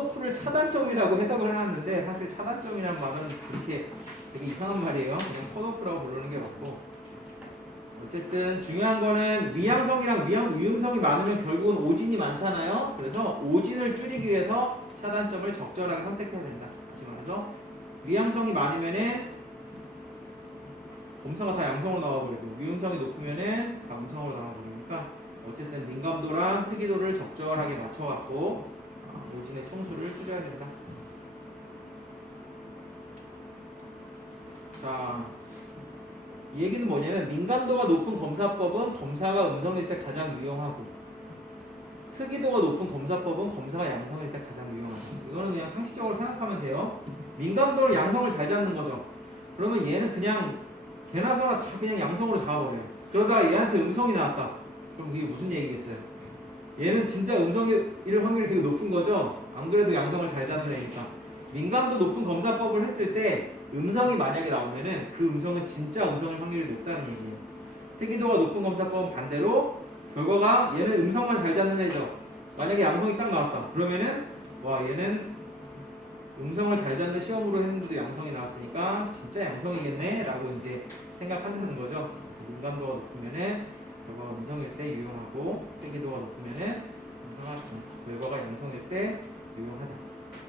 컷오프를 차단점이라고 해석을 해놨는데 사실 차단점이라는 말은 그렇게 되게 이상한 말이에요. 그냥 컷오프라고 부르는 게 맞고 어쨌든 중요한 거는 위양성이랑 위음성이 많으면 결국은 오진이 많잖아요. 그래서 오진을 줄이기 위해서 차단점을 적절하게 선택해야 된다. 다시 말해서 위양성이 많으면은 검사가 다 양성으로 나와버리고 위음성이 높으면은 다 음성으로 나와버리니까 어쨌든 민감도랑 특이도를 적절하게 맞춰갖고 오진의 총수를 줄여야 된다. 자, 이 얘기는 뭐냐면 민감도가 높은 검사법은 검사가 음성일 때 가장 유용하고 특이도가 높은 검사법은 검사가 양성일 때 가장 유용하고 이거는 그냥 상식적으로 생각하면 돼요. 민감도를 양성을 잘 잡는 거죠. 그러면 얘는 그냥 개나 소나 다 그냥 양성으로 잡아버려요. 그러다가 얘한테 음성이 나왔다. 그럼 그게 무슨 얘기겠어요? 얘는 진짜 음성일 확률이 되게 높은 거죠. 안 그래도 양성을 잘 잡는 애니까. 민감도 높은 검사법을 했을 때 음성이 만약에 나오면은 그 음성은 진짜 음성일 확률이 높다는 얘기예요. 특이도가 높은 검사법은 반대로 결과가 얘는 음성만 잘 잡는 애죠. 만약에 양성이 딱 나왔다. 그러면은 와 얘는 음성을 잘 잡는 시험으로 했는데도 양성이 나왔으니까 진짜 양성이겠네 라고 이제 생각한다는 거죠. 그래서 민감도가 높으면은 결과가 음성일 때 유용하고 특이도가 높으면은 결과가 양성일 때 유용하다.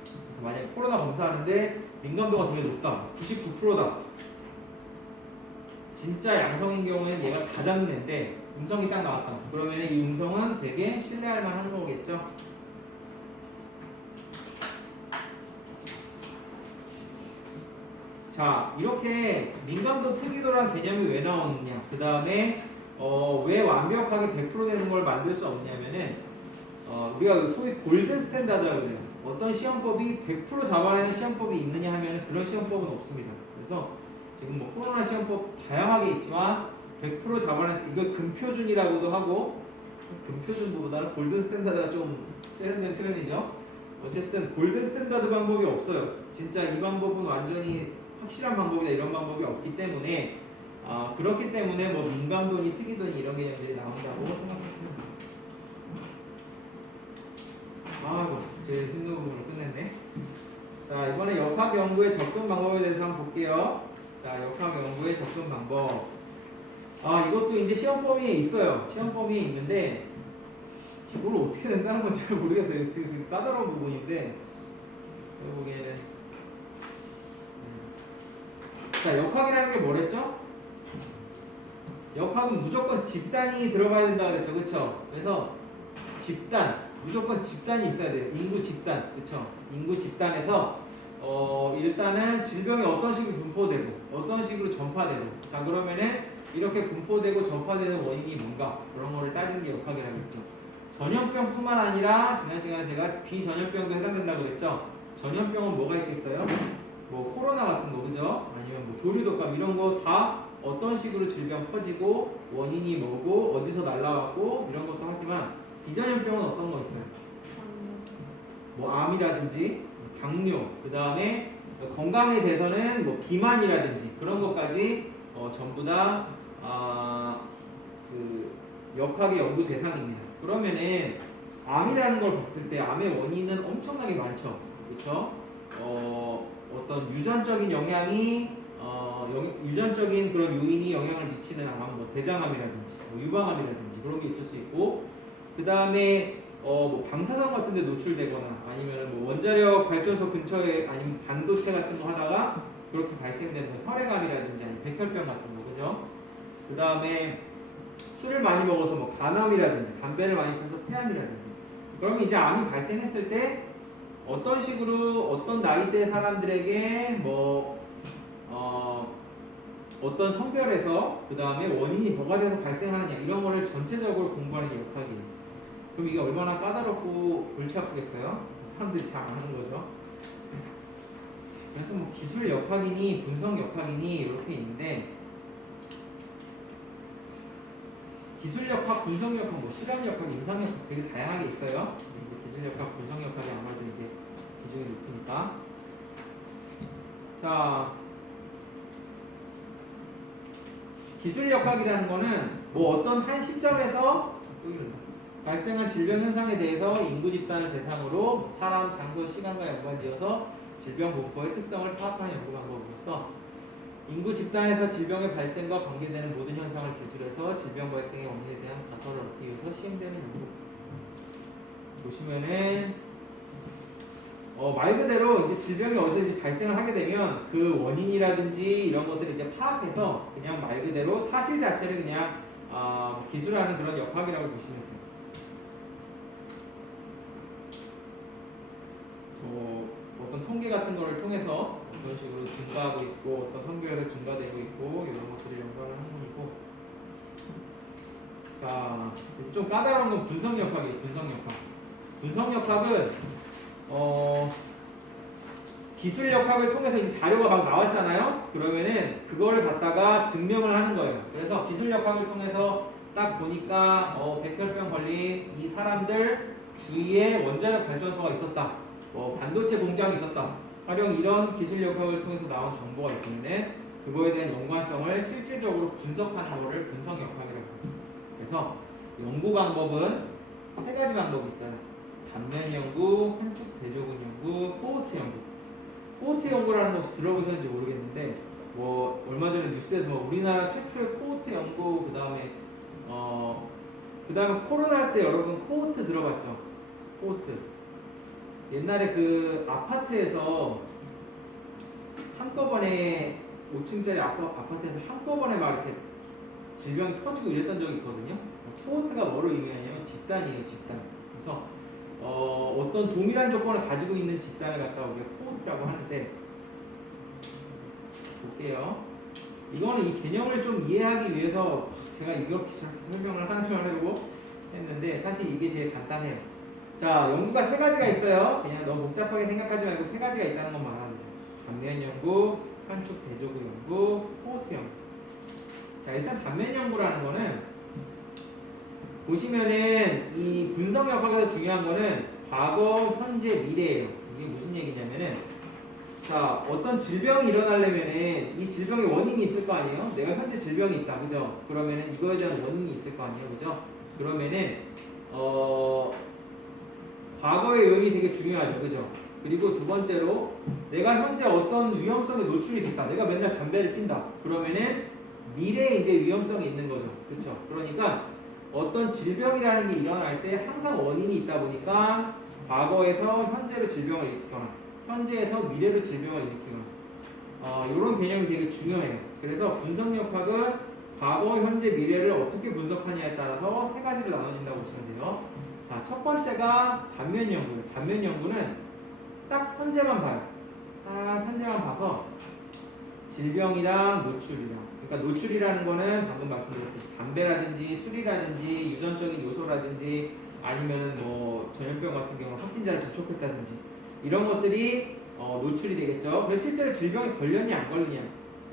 그래서 만약에 코로나 검사하는데 민감도가 되게 높다. 99%다. 진짜 양성인 경우에는 얘가 다 잡는 애인데 음성이 딱 나왔다. 그러면 이 음성은 되게 신뢰할 만한 거겠죠. 자, 이렇게 민감도 특이도라는 개념이 왜 나오느냐. 그 다음에 왜 완벽하게 100% 되는 걸 만들 수 없냐면은 우리가 소위 골든 스탠다드라고 그래요. 어떤 시험법이 100% 잡아내는 시험법이 있느냐 하면 그런 시험법은 없습니다. 그래서 지금 뭐 코로나 시험법 다양하게 있지만 100% 잡아낼 수 이걸 금표준이라고도 하고 금표준보다는 골든 스탠다드가 좀 세련된 표현이죠. 어쨌든 골든 스탠다드 방법이 없어요. 진짜 이 방법은 완전히 확실한 방법이다 이런 방법이 없기 때문에 그렇기 때문에 뭐 민감도니 특이도니 이런 개념들이 나온다고 생각하시면 돼요. 아이고 제일 힘든 부분을 끝냈네. 자 이번에 역학 연구의 접근 방법에 대해서 한번 볼게요. 자 역학 연구의 접근 방법. 이것도 이제 시험 범위에 있어요. 시험 범위에 있는데 이걸 어떻게 된다는 건지 잘 모르겠어요. 되게 까다로운 부분인데 제가 보기에는 자 역학이라는 게 뭐랬죠? 역학은 무조건 집단이 들어가야 된다 그랬죠, 그렇죠? 그래서 집단 무조건 집단이 있어야 돼요. 인구 집단, 그렇죠? 인구 집단에서 일단은 질병이 어떤 식으로 분포되고 어떤 식으로 전파되고 자 그러면은 이렇게 분포되고 전파되는 원인이 뭔가 그런 거를 따지는 게 역학이라고 했죠. 전염병뿐만 아니라 지난 시간에 제가 비전염병도 해당된다고 그랬죠. 전염병은 뭐가 있겠어요? 뭐 코로나 같은 거 그죠? 아니면 뭐 조류독감 이런 거 다 어떤 식으로 질병 퍼지고 원인이 뭐고 어디서 날라왔고 이런 것도 하지만 비전염병은 어떤 거 있어요? 뭐 암이라든지 당뇨 그 다음에 건강에 대해서는 뭐 비만이라든지 그런 것까지 전부 다 그 역학의 연구 대상입니다. 그러면은 암이라는 걸 봤을 때 암의 원인은 엄청나게 많죠. 그렇죠? 어떤 유전적인 영향이 유전적인 그런 요인이 영향을 미치는 암, 뭐 대장암이라든지 뭐 유방암이라든지 그런 게 있을 수 있고 그 다음에 뭐 방사선 같은 데 노출되거나 아니면 뭐 원자력 발전소 근처에 아니면 반도체 같은 거 하다가 그렇게 발생되는 혈액암이라든지 아니면 백혈병 같은 거 그죠? 그 다음에 술을 많이 먹어서 뭐 간암이라든지 담배를 많이 피워서 폐암이라든지 그러면 이제 암이 발생했을 때 어떤 식으로 어떤 나이대 사람들에게 뭐 어떤 성별에서 그 다음에 원인이 뭐가 돼서 발생하느냐 이런 거를 전체적으로 공부하는 게 역학이에요. 그럼 이게 얼마나 까다롭고 골치 아프겠어요? 사람들이 잘 안 하는 거죠. 그래서 뭐 기술 역학이니 분석 역학이니 이렇게 있는데 기술 역학, 분석 역학, 뭐 실험 역학, 임상 역학 되게 다양하게 있어요. 기술 역학, 분석 역학이 아무래도 이제 비중이 높으니까. 자, 기술 역학이라는 거는 뭐 어떤 한 시점에서 발생한 질병 현상에 대해서 인구 집단을 대상으로 사람, 장소, 시간과 연관지어서 질병 분포의 특성을 파악하는 연구 방법으로서 인구 집단에서 질병의 발생과 관계되는 모든 현상을 기술해서 질병 발생의 원인에 대한 가설을 얻기 위해서 시행되는 연구. 보시면은 말 그대로 이제 질병이 어디서 이제 발생을 하게 되면 그 원인이라든지 이런 것들을 이제 파악해서 그냥 말 그대로 사실 자체를 그냥 기술하는 그런 역학이라고 보시면 돼요. 어떤 통계 같은 거를 통해서 어떤 식으로 증가하고 있고 어떤 선교에서 증가되고 있고 이런 것들을 연구하는 학문이고, 자 이제 좀 까다로운 건 분석 역학이에요. 분석 역학은 기술 역학을 통해서 이 자료가 막 나왔잖아요. 그러면은 그거를 갖다가 증명을 하는 거예요. 그래서 기술 역학을 통해서 딱 보니까 백혈병 걸린 이 사람들 주위에 원자력 발전소가 있었다. 반도체 공장이 있었다. 가령 이런 기술 역학을 통해서 나온 정보가 있기 때문에 그거에 대한 연관성을 실질적으로 분석하는 거를 분석 역학이라고 합니다. 그래서 연구 방법은 세 가지 방법이 있어요. 단면 연구, 한축 대조군 연구, 코호트 연구. 코호트 연구라는 거 혹시 들어보셨는지 모르겠는데 얼마 전에 뉴스에서 우리나라 최초의 코호트 연구, 그다음에 코로나 할 때 여러분 코호트 들어봤죠? 코호트. 옛날에 그 아파트에서 한꺼번에 5층짜리 아파트에서 한꺼번에 막 이렇게 질병이 터지고 이랬던 적이 있거든요. 코호트가 뭐를 의미하냐면 집단이에요, 집단. 그래서 어떤 동일한 조건을 가지고 있는 집단을 갖다가 우리가 코호트라고 하는데, 볼게요. 이거는 이 개념을 좀 이해하기 위해서 제가 이렇게 설명을 하려고 했는데 사실 이게 제일 간단해요. 자, 연구가 세 가지가 있어요. 그냥 너무 복잡하게 생각하지 말고 세 가지가 있다는 것만 알아두세요. 단면 연구, 한축 대조구 연구, 코호트 연구. 자, 일단 단면 연구라는 거는 보시면은 이 분석 역학에서 중요한 거는 과거, 현재, 미래예요. 이게 무슨 얘기냐면은, 자, 어떤 질병이 일어나려면은 이 질병의 원인이 있을 거 아니에요? 내가 현재 질병이 있다, 그죠? 그러면은 이거에 대한 원인이 있을 거 아니에요, 그죠? 그러면은 과거의 요인이 되게 중요하죠, 그죠? 그리고 두 번째로 내가 현재 어떤 위험성에 노출이 됐다. 내가 맨날 담배를 핀다. 그러면은 미래에 이제 위험성이 있는 거죠, 그렇죠? 그러니까 어떤 질병이라는 게 일어날 때 항상 원인이 있다 보니까 과거에서 현재로 질병을 일으키거나 현재에서 미래로 질병을 일으키거나 이런 개념이 되게 중요해요. 그래서 분석 역학은 과거, 현재, 미래를 어떻게 분석하냐에 따라서 세 가지로 나눠진다고 보시면 돼요. 자, 첫 번째가 단면 연구예요. 단면 연구는 딱 현재만 봐요. 딱 현재만 봐서 질병이랑 노출이랑, 그러니까 노출이라는 거는 방금 말씀드렸듯이 담배라든지 술이라든지 유전적인 요소라든지 아니면은 전염병 같은 경우 확진자를 접촉했다든지 이런 것들이 노출이 되겠죠. 그래서 실제로 질병에 걸렸냐 안 걸리냐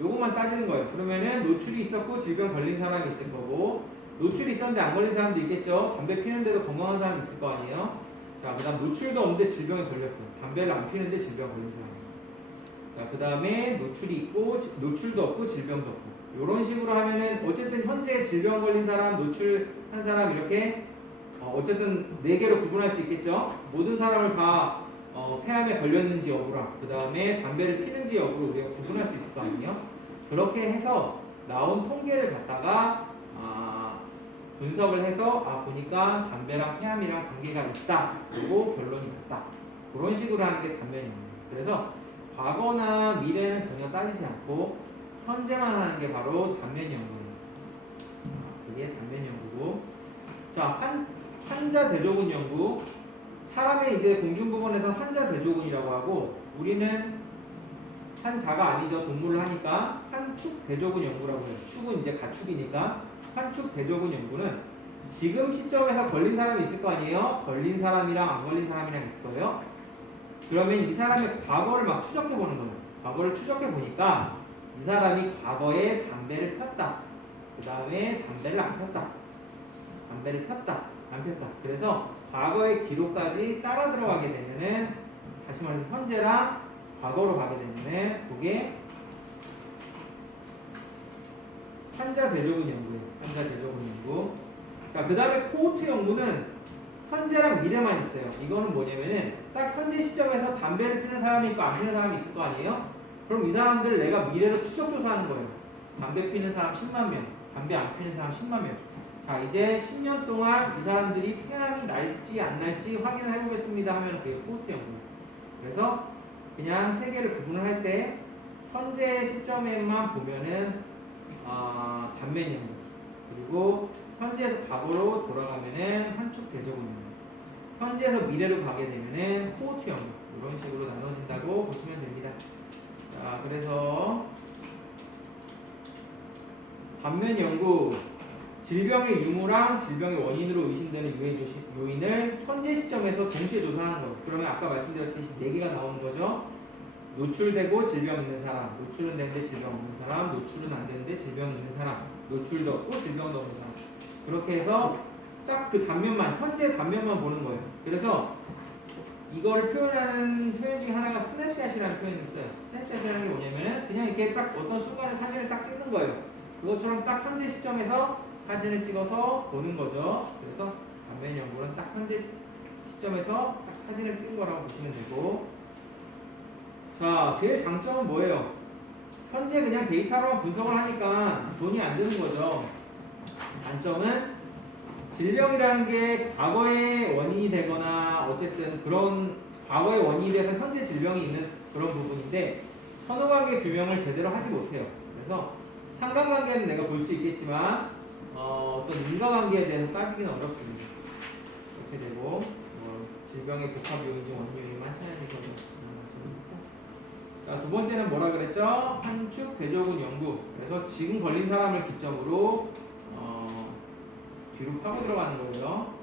요것만 따지는 거예요. 그러면은 노출이 있었고 질병 걸린 사람이 있을 거고, 노출이 있었는데 안 걸린 사람도 있겠죠. 담배 피는데도 건강한 사람이 있을 거 아니에요. 자, 그 다음 노출도 없는데 질병에 걸렸어요. 담배를 안 피는데 질병 걸린 사람. 자, 그 다음에 노출이 있고 노출도 없고 질병도 없고, 이런 식으로 하면은 어쨌든 현재 질병 걸린 사람, 노출한 사람 이렇게 어쨌든 4개로 구분할 수 있겠죠. 모든 사람을 다 폐암에 걸렸는지 여부랑 그 다음에 담배를 피는지 여부를 우리가 구분할 수 있을 거 아니에요. 그렇게 해서 나온 통계를 갖다가 분석을 해서 보니까 담배랑 폐암이랑 관계가 있다, 그리고 결론이 났다. 그런 식으로 하는 게 단면입니다. 그래서 과거나 미래는 전혀 따지지 않고 현재만 하는 게 바로 단면 연구예요. 그게 단면 연구고, 자, 환자 대조군 연구. 사람의 이제 공중보건에서 환자 대조군이라고 하고, 우리는 환자가 아니죠. 동물을 하니까 한축 대조군 연구라고 해요. 축은 이제 가축이니까 한축 대조군 연구는 지금 시점에서 걸린 사람이 있을 거 아니에요. 걸린 사람이랑 안 걸린 사람이랑 있을 거예요. 그러면 이 사람의 과거를 막 추적해 보는 거예요. 과거를 추적해 보니까 이 사람이 과거에 담배를 폈다, 그 다음에 담배를 안 폈다, 담배를 폈다, 안 폈다. 그래서 과거의 기록까지 따라 들어가게 되면은, 다시 말해서 현재랑 과거로 가게 되면은 그게 환자 대조군 연구예요. 환자 대조군 연구. 자, 그 다음에 코호트 연구는 현재랑 미래만 있어요. 이거는 뭐냐면은 딱 현재 시점에서 담배를 피는 사람이 있고 안 피는 사람이 있을 거 아니에요? 그럼 이 사람들을 내가 미래로 추적 조사하는 거예요. 담배 피는 사람 10만 명, 담배 안 피는 사람 10만 명. 자, 이제 10년 동안 이 사람들이 폐암이 날지 안 날지 확인을 해보겠습니다 하면 그게 코호트 연구. 그래서 그냥 세 개를 구분을 할 때 현재 시점에만 보면은 단면 연구, 그리고 현재에서 과거로 돌아가면은 한축 대조군 연구, 현재에서 미래로 가게 되면은 코호트 연구, 이런 식으로 나눠진다고 보시면 됩니다. 자, 그래서 단면 연구, 질병의 유무랑 질병의 원인으로 의심되는 요인을 현재 시점에서 동시에 조사하는 거. 그러면 아까 말씀드렸듯이 4개가 나오는 거죠. 노출되고 질병 있는 사람, 노출은 되는데 질병 없는 사람, 노출은 안 되는데 질병 있는 사람, 노출도 없고 질병도 없는 사람. 그렇게 해서 딱 그 단면만, 현재 단면만 보는 거예요. 그래서 이거를 표현하는 표현 중에 하나가 스냅샷이라는 표현이 있어요. 스냅샷이라는 게 뭐냐면은 그냥 이렇게 딱 어떤 순간에 사진을 딱 찍는 거예요. 그것처럼 딱 현재 시점에서 사진을 찍어서 보는 거죠. 그래서 단면 연구는 딱 현재 시점에서 딱 사진을 찍은 거라고 보시면 되고, 자, 제일 장점은 뭐예요? 현재 그냥 데이터로만 분석을 하니까 돈이 안 드는 거죠. 단점은 질병이라는 게 과거의 원인이 되거나 어쨌든 그런 과거의 원인이 돼서 현재 질병이 있는 그런 부분인데 선후관계 규명을 제대로 하지 못해요. 그래서 상관관계는 내가 볼 수 있겠지만 어떤 인과관계에 대해서 따지기는 어렵습니다. 이렇게 되고 질병의 복합 요인 중 원인 요인만 찾아내는 거죠. 자, 두 번째는 뭐라 그랬죠? 한축 대조군 연구. 그래서 지금 걸린 사람을 기점으로 뒤로 파고 들어가는 거예요.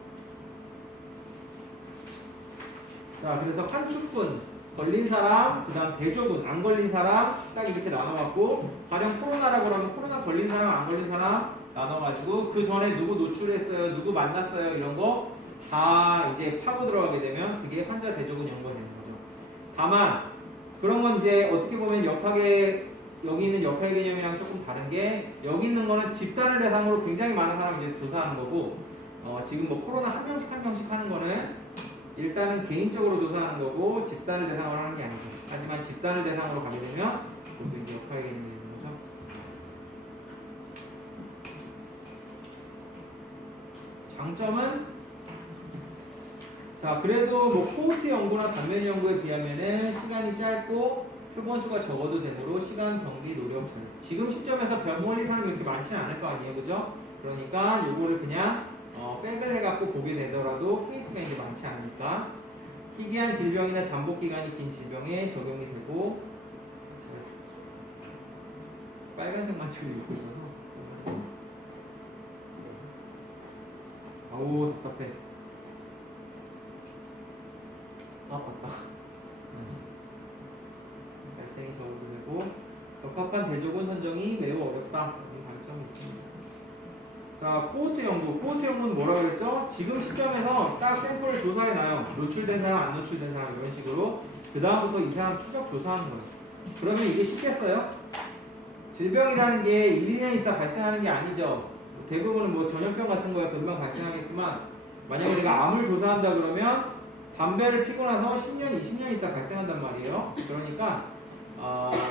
자, 그래서 한축군 걸린 사람, 그 다음 대조군 안 걸린 사람 딱 이렇게 나눠갖고, 가령 코로나라고 하면 코로나 걸린 사람, 안 걸린 사람 나눠가지고 그 전에 누구 노출했어요, 누구 만났어요, 이런 거 다 이제 파고 들어가게 되면 그게 환자 대조군 연구가 되는 거죠. 다만 그런 건 이제 어떻게 보면 역학의 여기 있는 역학의 개념이랑 조금 다른 게, 여기 있는 거는 집단을 대상으로 굉장히 많은 사람을 이제 조사하는 거고, 지금 뭐 코로나 한 명씩 하는 거는 일단은 개인적으로 조사하는 거고 집단을 대상으로 하는 게 아니죠. 하지만 집단을 대상으로 가게 되면 그것도 이제 역학의 개념이 되는 거죠. 장점은, 자, 그래도 뭐 코호트 연구나 단면 연구에 비하면은 시간이 짧고 표본수가 적어도 되므로 시간, 경비, 노력, 지금 시점에서 별멀리 사람이 그렇게 많지는 않을 거 아니에요, 그죠? 그러니까 요거를 그냥 백을 해갖고 보게 되더라도 케이스가 이제 많지 않으니까 희귀한 질병이나 잠복 기간이 긴 질병에 적용이 되고, 빨간색만 지금 읽고 있어서 아우 답답해. 맞다. 발생이 적어도 되고 적합한 대조군 선정이 매우 어렵다. 이 단점이 있습니다. 자, 코호트 연구. 코호트 연구는 뭐라고 그랬죠? 지금 시점에서 딱 샘플을 조사해놔요. 노출된 사람, 안 노출된 사람 이런 식으로. 그 다음부터 이 사람 추적 조사하는 거예요. 그러면 이게 쉽겠어요? 질병이라는 게 1, 2년 있다 발생하는 게 아니죠. 대부분은 뭐 전염병 같은 거야 금방 발생하겠지만, 만약에 내가 암을 조사한다 그러면 담배를 피고 나서 10년, 20년 있다 발생한단 말이에요. 그러니까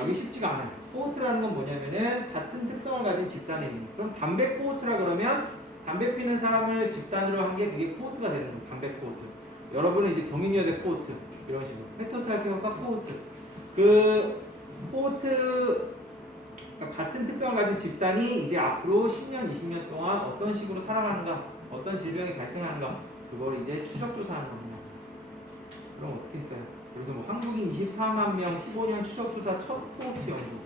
이게 쉽지가 않아요. 코호트라는 건 뭐냐면은 같은 특성을 가진 집단의 의미. 그럼 담배 코호트라 그러면 담배 피는 사람을 집단으로 한 게 그게 코호트가 되는 거예요. 담배 코호트. 여러분은 이제 경인여대 코호트 이런 식으로. 페토탈크 효과 코호트. 그 코호트, 그러니까 같은 특성을 가진 집단이 이제 앞으로 10년, 20년 동안 어떤 식으로 살아가는가, 어떤 질병이 발생하는가, 그걸 이제 추적 조사하는 겁니다. 그럼 어떻게 했어요? 그래서 뭐 한국인 24만 명 15년 추적조사 첫 코호트 연구,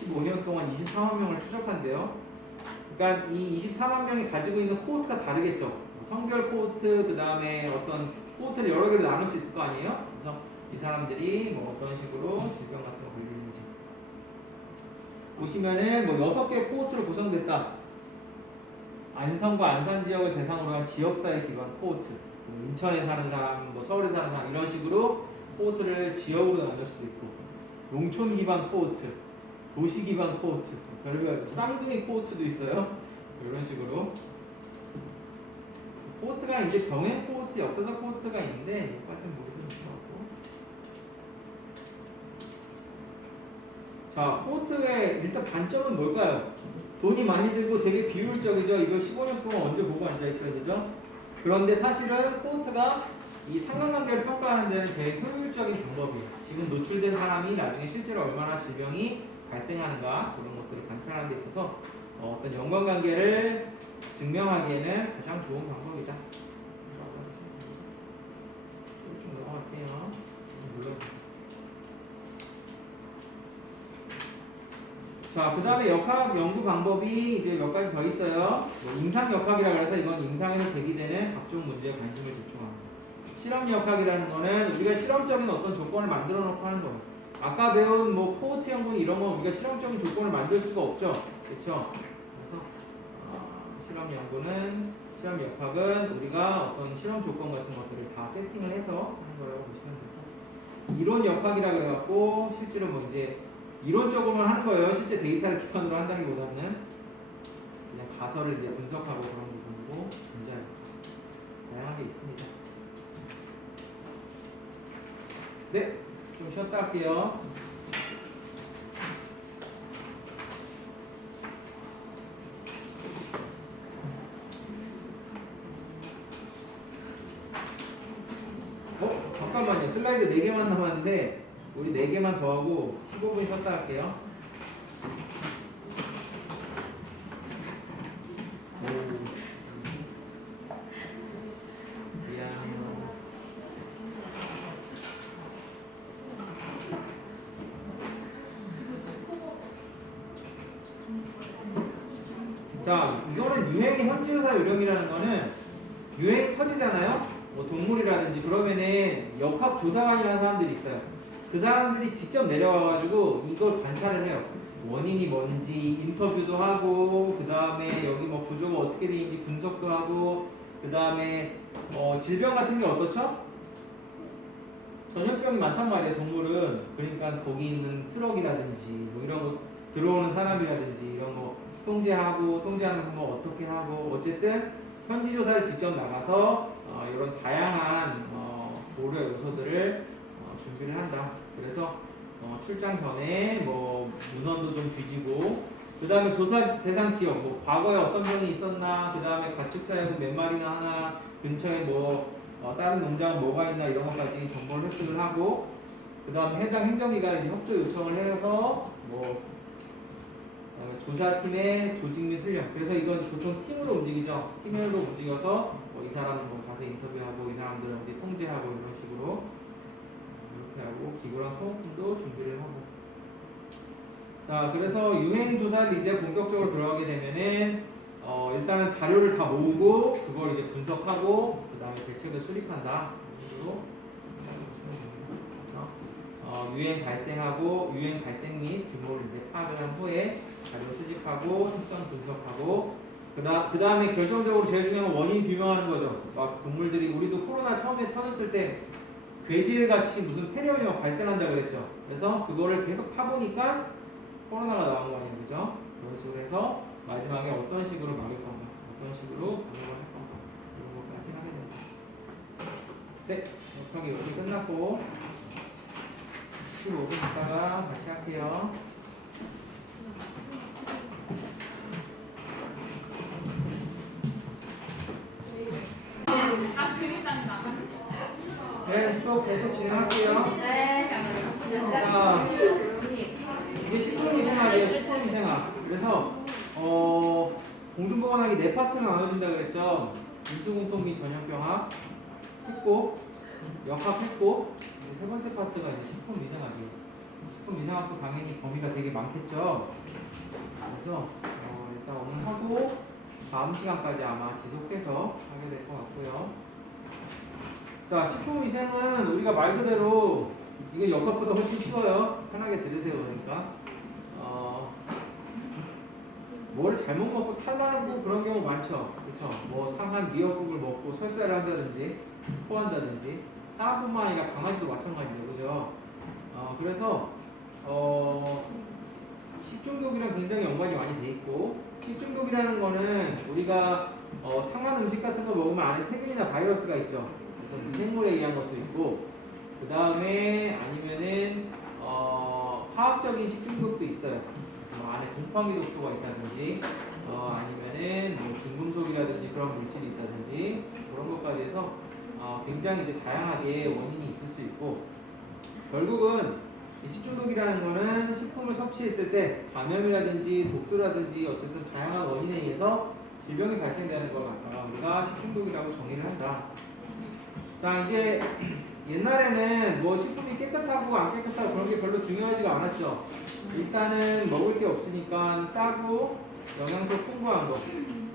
15년 동안 24만 명을 추적한대요. 그러니까 이 24만 명이 가지고 있는 코호트가 다르겠죠. 성별 코호트, 그 다음에 어떤 코호트를 여러 개로 나눌 수 있을 거 아니에요. 그래서 이 사람들이 뭐 어떤 식으로 질병 같은 거 걸리는지 보시면은 뭐 6개 코호트로 구성됐다. 안성과 안산 지역을 대상으로 한 지역사회 기반 코호트, 인천에 사는 사람, 뭐 서울에 사는 사람 이런 식으로 코호트를 지역으로 나눌 수도 있고, 농촌 기반 코호트, 도시 기반 코호트, 별별 쌍둥이 코호트도 있어요. 이런 식으로 코호트가 이제 병행 코호트, 역사적 코호트가 있는데 여기까지는 모르겠는 것 같고. 자, 코호트의 일단 단점은 뭘까요? 돈이 많이 들고 되게 비효율적이죠. 이걸 15년 동안 언제 보고 앉아있어야 되죠? 그런데 사실은 코호트가 이 상관관계를 평가하는 데는 제일 효율적인 방법이에요. 지금 노출된 사람이 나중에 실제로 얼마나 질병이 발생하는가 그런 것들을 관찰하는 데 있어서 어떤 연관관계를 증명하기에는 가장 좋은 방법이다. 좀 넘어갈게요. 물론. 자, 그 다음에 역학 연구 방법이 이제 몇 가지 더 있어요. 뭐 임상역학이라고 해서 이건 임상에서 제기되는 각종 문제에 관심을 집중합니다. 실험역학이라는 거는 우리가 실험적인 어떤 조건을 만들어 놓고 하는 거예요. 아까 배운 뭐 코호트 연구는 이런 거 우리가 실험적인 조건을 만들 수가 없죠. 그렇죠? 그래서 실험역학은 우리가 어떤 실험 조건 같은 것들을 다 세팅을 해서 하는 거라고 보시면 되고, 이론 역학이라 그래갖고 실제로 뭐 이제 이론적으로만 하는 거예요. 실제 데이터를 기반으로 한다기보다는 그냥 가설을 이제 분석하고 그런 부분이고 굉장히 다양하게 있습니다. 네, 좀 쉬었다 할게요. 잠깐만요. 슬라이드 4개만 남았는데 우리 4개만 더 하고 15분 쉬었다 할게요. 자, 이거는 유행의 현지의사 요령이라는 거는 유행이 터지잖아요. 뭐 동물이라든지 그러면은 역학조사관이라는 사람들이 있어요. 그 사람들이 직접 내려와가지고 이걸 관찰을 해요. 원인이 뭔지 인터뷰도 하고, 그 다음에 여기 뭐 구조가 어떻게 되는지 분석도 하고, 그 다음에 질병 같은 게 어떻죠? 전염병이 많단 말이에요. 동물은. 그러니까 거기 있는 트럭이라든지 뭐 이런 거 들어오는 사람이라든지 이런 거 통제하는 방법 어떻게 하고, 어쨌든 현지 조사를 직접 나가서 이런 다양한 고려 요소들을 준비를 한다. 그래서 출장 전에 뭐 문헌도 좀 뒤지고, 그 다음에 조사 대상 지역, 뭐 과거에 어떤 병이 있었나, 그 다음에 가축사육은 몇 마리나 하나, 근처에 뭐 다른 농장은 뭐가 있나 이런 것까지 정보를 획득을 하고, 그 다음에 해당 행정기관에 협조 요청을 해서 뭐 조사팀의 조직 및 훈련. 그래서 이건 보통 팀으로 움직이죠. 팀으로 움직여서 이 사람은 뭐 가서 인터뷰하고, 이 사람들은 어디 통제하고 이런 식으로 이렇게 하고, 기구랑 소모품도 준비를 하고. 자, 그래서 유행 조사를 이제 본격적으로 들어가게 되면은 일단은 자료를 다 모으고 그걸 이제 분석하고 그 다음에 대책을 수립한다. 이런 식으로. 유행 발생하고 유행 발생 및 규모를 이제 파악을 한 후에 자료 수집하고 특성 분석하고, 그 다음에 결정적으로 제일 중요한 건 원인 규명하는 거죠. 막 동물들이, 우리도 코로나 처음에 터졌을 때 괴질 같이 무슨 폐렴이 막 발생한다 그랬죠. 그래서 그거를 계속 파보니까 코로나가 나온 거 아니에요, 그죠? 그런 식으로 해서 마지막에 어떤 식으로 막을 건가, 어떤 식으로 반응을 할 건가, 이런 것까지 하게 됩니다. 네, 역학이 여기 끝났고 15분 있다가 다시 할게요. 네, 수업 계속 진행할게요. 자, 이게 식품위생학이에요. 식품위생학. 그래서 공중보건학이 4파트가 나눠진다 그랬죠. 인수공통 및 전염병학 했고, 역학 했고, 이제 세 번째 파트가 이제 식품위생학이에요. 식품위생학도 당연히 범위가 되게 많겠죠. 그래서 일단 오늘 하고 다음 시간까지 아마 지속해서 하게 될 것 같고요. 자, 식품위생은 우리가 말 그대로 이게 역학보다 훨씬 쉬워요. 편하게 들으세요. 그러니까 뭘 잘못 먹고 탈나고 그런 경우 많죠. 그렇죠? 뭐 상한 미역국을 먹고 설사를 한다든지 토한다든지, 사람뿐만 아니라 강아지도 마찬가지죠. 그죠? 그래서 식중독이랑 굉장히 연관이 많이 돼 있고, 식중독이라는 거는 우리가 상한 음식 같은 거 먹으면 안에 세균이나 바이러스가 있죠. 그래서 미생물에 의한 것도 있고, 그 다음에 아니면은 화학적인 식중독도 있어요. 뭐 안에 곰팡이 독소가 있다든지, 아니면은 뭐 중금속이라든지 그런 물질이 있다든지 그런 것까지 해서 굉장히 이제 다양하게 원인이 있을 수 있고, 결국은 이 식중독이라는 거는 식품을 섭취했을 때 감염이라든지 독소라든지 어쨌든 다양한 원인에 의해서 질병이 발생되는 걸 갖다가 우리가 식중독이라고 정의를 한다. 자, 이제 옛날에는 뭐 식품이 깨끗하고 안 깨끗하고 그런 게 별로 중요하지가 않았죠. 일단은 먹을 게 없으니까 싸고 영양소 풍부한 거.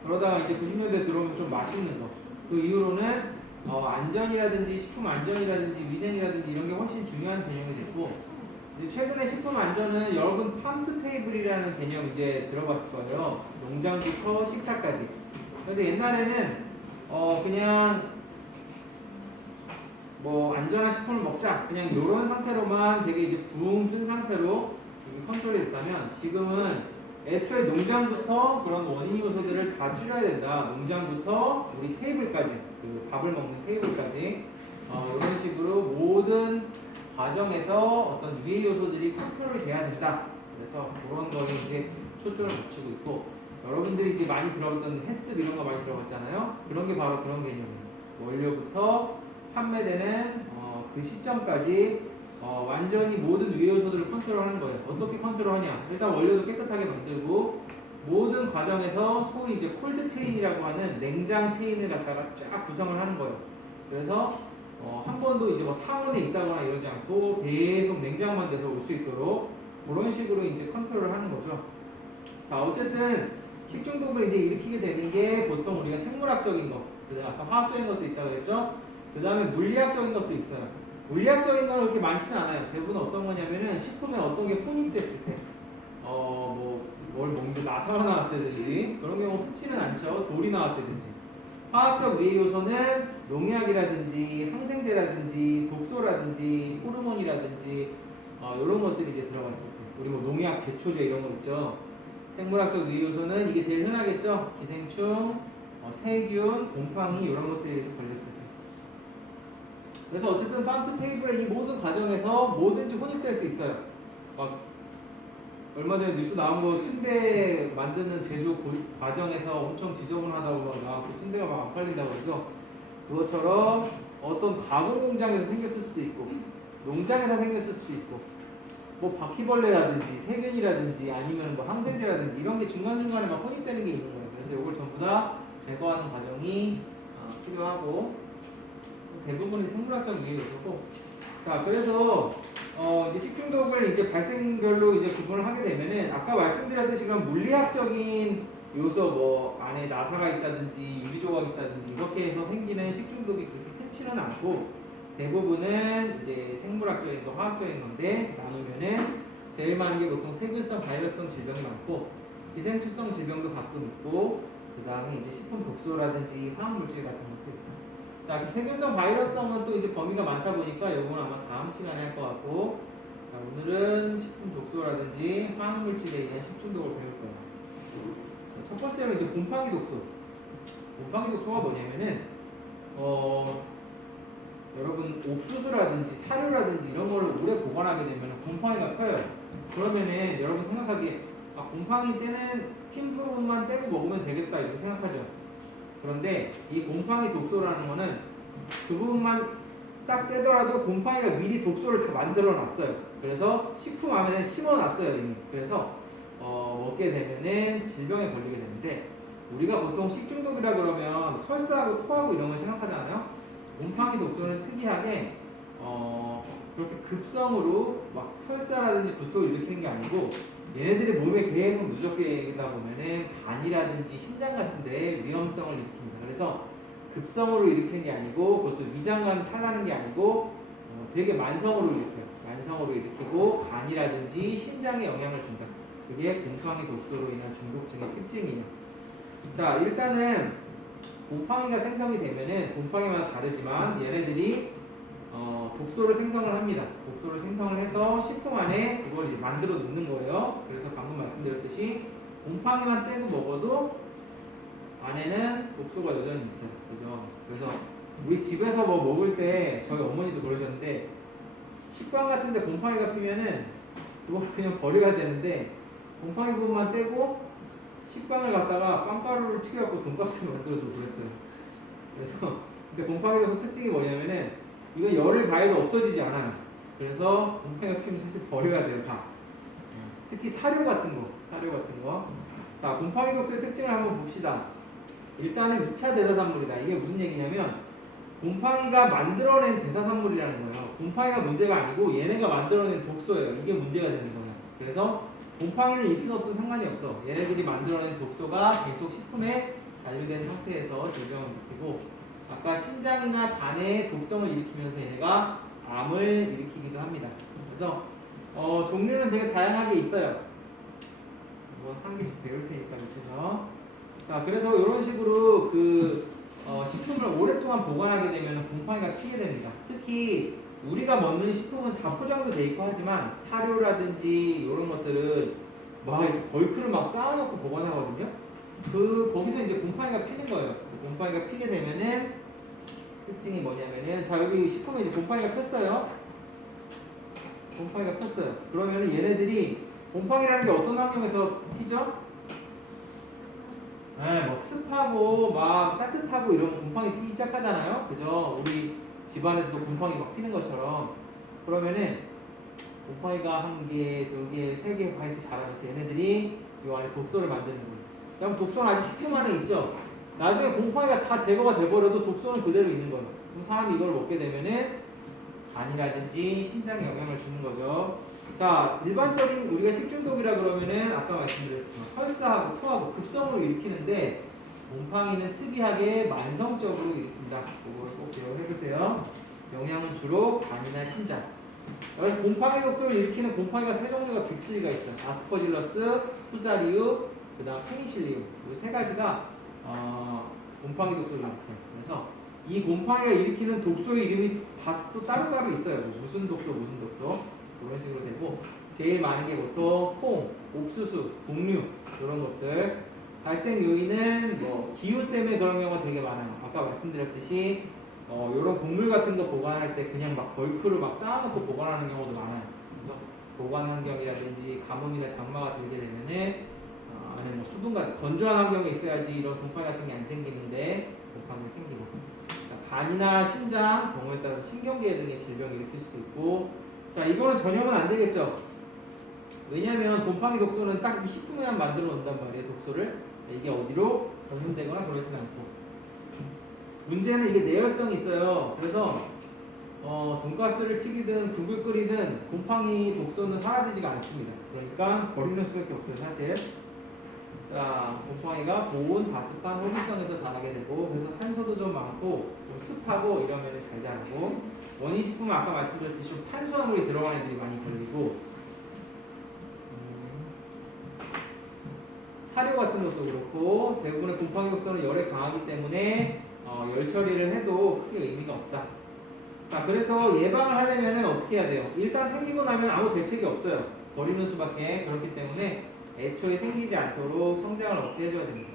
그러다가 이제 90년대 들어오면 좀 맛있는 거. 그 이후로는 안전이라든지 식품 안전이라든지 위생이라든지 이런 게 훨씬 중요한 개념이 됐고, 이제 최근에 식품 안전은 여러분 팜투 테이블이라는 개념 이제 들어봤을 거예요. 농장부터 식탁까지. 그래서 옛날에는 그냥 뭐 안전한 식품을 먹자 그냥 이런 상태로만 되게 이제 붕 뜬 상태로 컨트롤이 됐다면, 지금은 애초에 농장부터 그런 원인 요소들을 다 줄여야 된다. 농장부터 우리 테이블까지, 그 밥을 먹는 테이블까지 이런 식으로 모든 과정에서 어떤 유해 요소들이 컨트롤이 돼야 된다. 그래서 그런 거에 이제 초점을 맞추고 있고, 여러분들이 이제 많이 들어봤던 헬스 이런 거 많이 들어봤잖아요. 그런 게 바로 그런 개념이에요. 원료부터 판매되는 그 시점까지 완전히 모든 유해 요소들을 컨트롤하는 거예요. 어떻게 컨트롤하냐? 일단 원료도 깨끗하게 만들고, 모든 과정에서 소위 이제 콜드 체인이라고 하는 냉장 체인을 갖다가 쫙 구성을 하는 거예요. 그래서 한 번도 이제 뭐 상온에 있다거나 이러지 않고 계속 냉장만 돼서 올 수 있도록 그런 식으로 이제 컨트롤을 하는 거죠. 자, 어쨌든 식중독을 이제 일으키게 되는 게 보통 우리가 생물학적인 거, 그다음 아까 화학적인 것도 있다고 했죠. 그 다음에 물리학적인 것도 있어요. 물리학적인 거는 그렇게 많지는 않아요. 대부분 어떤 거냐면은 식품에 어떤 게 혼입됐을 때, 뭘 먹는데 나사가 나왔다든지 그런 경우 흔치는 않죠. 돌이 나왔다든지. 화학적 위해 요소는 농약이라든지 항생제라든지 독소라든지 호르몬이라든지 이런 것들이 이제 들어가 있을 때, 우리 뭐 농약, 제초제 이런 거 있죠. 생물학적 위해 요소는 이게 제일 흔하겠죠. 기생충, 세균, 곰팡이 이런 것들에 의해서 걸렸을 때. 그래서 어쨌든 팜투 테이블의 이 모든 과정에서 뭐든지 혼입될 수 있어요. 막 얼마 전에 뉴스 나온 거 순대 만드는 제조 과정에서 엄청 지저분하다고 막 나왔고 순대가 막 안 팔린다고 그러죠. 그것처럼 어떤 가공 공장에서 생겼을 수도 있고 농장에서 생겼을 수도 있고 뭐 바퀴벌레라든지 세균이라든지 아니면 뭐 항생제라든지 이런 게 중간중간에 막 혼입되는 게 있는 거예요. 그래서 이걸 전부 다 제거하는 과정이 필요하고, 대부분이 생물학적 위해 요소고, 자, 그래서 이제 식중독을 이제 발생별로 이제 구분을 하게 되면은 아까 말씀드렸듯이 그런 물리학적인 요소, 뭐 안에 나사가 있다든지 유리조각 있다든지 이렇게 해서 생기는 식중독이 그렇게 흔치는 않고, 대부분은 이제 생물학적인 거, 화학적인 건데 나누면은 제일 많은 게 보통 세균성, 바이러스성 질병이 많고, 기생충성 질병도 가끔 있고, 그 다음에 이제 식품 독소라든지 화학물질 같은 것도 있고. 자, 세균성 바이러스성은 또 이제 범위가 많다 보니까 이건 아마 다음 시간에 할 것 같고, 자, 오늘은 식품 독소라든지 화학물질에 의한 식중독을 배울 거예요. 첫 번째로 이제 곰팡이 독소. 곰팡이 독소가 뭐냐면은 여러분 옥수수라든지 사료라든지 이런 거를 오래 보관하게 되면 곰팡이가 커요. 그러면은 여러분 생각하기에 곰팡이 때는 핀 부분만 떼고 먹으면 되겠다 이렇게 생각하죠. 그런데 이 곰팡이 독소라는 거는 그 부분만 딱 떼더라도 곰팡이가 미리 독소를 다 만들어 놨어요. 그래서 식품 안에 심어 놨어요 이미. 그래서 먹게 되면은 질병에 걸리게 되는데, 우리가 보통 식중독이라 그러면 설사하고 토하고 이런 걸 생각하잖아요. 곰팡이 독소는 특이하게 그렇게 급성으로 막 설사라든지 구토를 일으키는 게 아니고, 얘네들이 몸에 계속 누적되다 보면은 간이라든지 신장 같은 데 위험성을 일으킵니다. 그래서 급성으로 일으키는 게 아니고, 그것도 위장관 탈나는 게 아니고 되게 만성으로 일으켜요. 만성으로 일으키고 간이라든지 신장에 영향을 준다. 그게 곰팡이 독소로 인한 중독증의 특징이에요. 자, 일단은 곰팡이가 생성이 되면은 곰팡이마다 다르지만 얘네들이 독소를 생성을 합니다. 독소를 생성을 해서 식품 안에 그걸 이제 만들어 놓는 거예요. 그래서 방금 말씀드렸듯이 곰팡이만 떼고 먹어도 안에는 독소가 여전히 있어요. 그죠? 그래서 우리 집에서 뭐 먹을 때 저희 어머니도 그러셨는데 식빵 같은데 곰팡이가 피면은 그걸 그냥 버려야 되는데 곰팡이 부분만 떼고 식빵을 갖다가 빵가루를 튀겨갖고 돈가스를 만들어주고 그랬어요. 그래서 근데 곰팡이 독소 특징이 뭐냐면은 이거 열을 가해도 없어지지 않아요. 그래서 곰팡이가 피면 사실 버려야 돼요 다. 특히 사료 같은 거, 사료 같은 거. 자, 곰팡이 독소의 특징을 한번 봅시다. 일단은 2차 대사산물이다. 이게 무슨 얘기냐면 곰팡이가 만들어낸 대사산물이라는 거예요. 곰팡이가 문제가 아니고 얘네가 만들어낸 독소예요. 이게 문제가 되는 거예요. 그래서 곰팡이는 있든 없든 상관이 없어. 얘네들이 만들어낸 독소가 계속 식품에 잔류된 상태에서 질병을 일으키고 아까 신장이나 간에 독성을 일으키면서 얘네가 암을 일으키기도 합니다. 그래서 종류는 되게 다양하게 있어요. 뭐 한 개씩 배울 테니까 밑에서. 자, 그래서 이런 식으로 식품을 오랫동안 보관하게 되면 곰팡이가 피게 됩니다. 특히 우리가 먹는 식품은 다 포장도 돼 있고 하지만 사료라든지 이런 것들은 막 이렇게 벌크를 막 쌓아놓고 보관하거든요. 거기서 이제 곰팡이가 피는 거예요. 곰팡이가 피게 되면은 특징이 뭐냐면은 자 여기 식품에 이제 곰팡이가 폈어요. 곰팡이가 폈어요. 그러면은 얘네들이 곰팡이라는 게 어떤 환경에서 피죠? 네, 막 습하고 막 따뜻하고 이런 곰팡이 피기 시작하잖아요. 그죠? 우리 집안에서도 곰팡이 막 피는 것처럼. 그러면은 곰팡이가 한 개, 두 개, 세 개 막 이렇게 자라면서 얘네들이 이 안에 독소를 만드는 거예요. 자, 그럼 독소는 아직 식품 안에 있죠? 나중에 곰팡이가 다 제거가 돼버려도 독소는 그대로 있는 거예요. 그럼 사람이 이걸 먹게 되면은 간이라든지 신장에 영향을 주는 거죠. 자, 일반적인 우리가 식중독이라 그러면은 아까 말씀드렸지만 설사하고 토하고 급성으로 일으키는데 곰팡이는 특이하게 만성적으로 일으킨다. 그걸 꼭 기억을 해주세요. 영향은 주로 간이나 신장. 그래서 곰팡이 독소를 일으키는 곰팡이가 세 종류가 빅3가 있어요. 아스퍼질러스, 푸자리움, 그 다음 페니실리움. 이 세 가지가 곰팡이 독소를 일으켜요. 그래서 이 곰팡이가 일으키는 독소의 이름이 또 따로따로 있어요. 무슨 독소, 무슨 독소. 그런 식으로 되고 제일 많은 게 보통 콩, 옥수수, 곡류 이런 것들. 발생 요인은 뭐 기후 때문에 그런 경우가 되게 많아요. 아까 말씀드렸듯이 이런 곡물 같은 거 보관할 때 그냥 막 벌크로 막 쌓아놓고 보관하는 경우도 많아요. 그래서 보관 환경이라든지 가뭄이나 장마가 들게 되면은 안에 뭐 수분과 건조한 환경에 있어야지 이런 곰팡이 같은 게 안 생기는데 곰팡이가 생기고 간이나 신장, 경우에 따라서 신경계 등의 질병을 일으킬 수도 있고 자 이거는 전염은 안 되겠죠. 왜냐하면 곰팡이 독소는 딱 이 식품에만 만들어 놓는단 말이에요. 독소를 이게 어디로 전염되거나 그러진 않고 문제는 이게 내열성이 있어요. 그래서 돈가스를 튀기든 국을 끓이든 곰팡이 독소는 사라지지가 않습니다. 그러니까 버리는 수밖에 없어요 사실. 자, 곰팡이가 고온, 바습한, 호기성에서 자라게 되고 그래서 산소도 좀 많고 좀 습하고 이러면 잘 자라고 원인 식품은 아까 말씀드렸듯이 좀 탄수화물이 들어간 애들이 많이 걸리고 사료 같은 것도 그렇고 대부분의 곰팡이 독소는 열에 강하기 때문에 열 처리를 해도 크게 의미가 없다. 자, 그래서 예방을 하려면 어떻게 해야 돼요? 일단 생기고 나면 아무 대책이 없어요. 버리는 수밖에. 그렇기 때문에 애초에 생기지 않도록 성장을 억제해줘야 됩니다.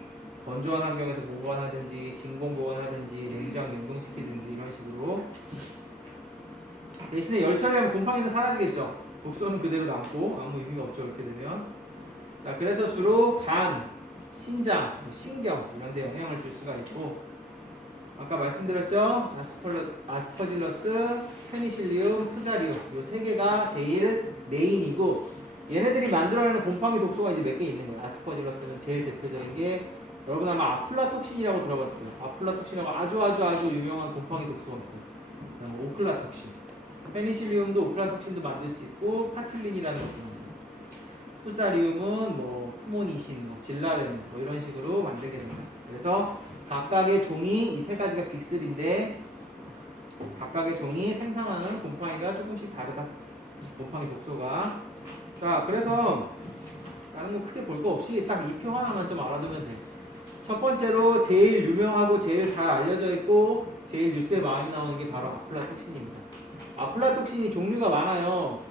건조한 환경에서 보관하든지 진공 보관하든지 냉장 냉동시키든지 이런 식으로. 대신에 열 처리하면 곰팡이는 사라지겠죠. 독소는 그대로 남고 아무 의미가 없죠. 이렇게 되면. 자, 그래서 주로 간, 신장, 신경 이런 데 영향을 줄 수가 있고 아까 말씀드렸죠? 아스퍼질러스, 페니실리움, 푸자리움 이 세 개가 제일 메인이고 얘네들이 만들어내는 곰팡이 독소가 이제 몇 개 있는 거예요. 아스퍼질러스는 제일 대표적인 게 여러분 아마 아플라톡신이라고 들어봤어요. 아플라톡신이라고 아주 유명한 곰팡이 독소가 있어요. 오클라톡신. 페니실리움도 오클라톡신도 만들 수 있고 파틸린이라는 것도 있습니다. 푸자리움은 뭐 푸모니신, 뭐 질라렌 뭐 이런 식으로 만들게 됩니다. 그래서 각각의 종이 이 세 가지가 빅3인데 각각의 종이 생산하는 곰팡이가 조금씩 다르다. 곰팡이 독소가. 자, 그래서 다른 거 크게 볼 거 없이 딱 이 표 하나만 좀 알아두면 돼. 첫 번째로 제일 유명하고 제일 잘 알려져 있고 제일 뉴스에 많이 나오는 게 바로 아플라톡신입니다. 아플라톡신이 종류가 많아요.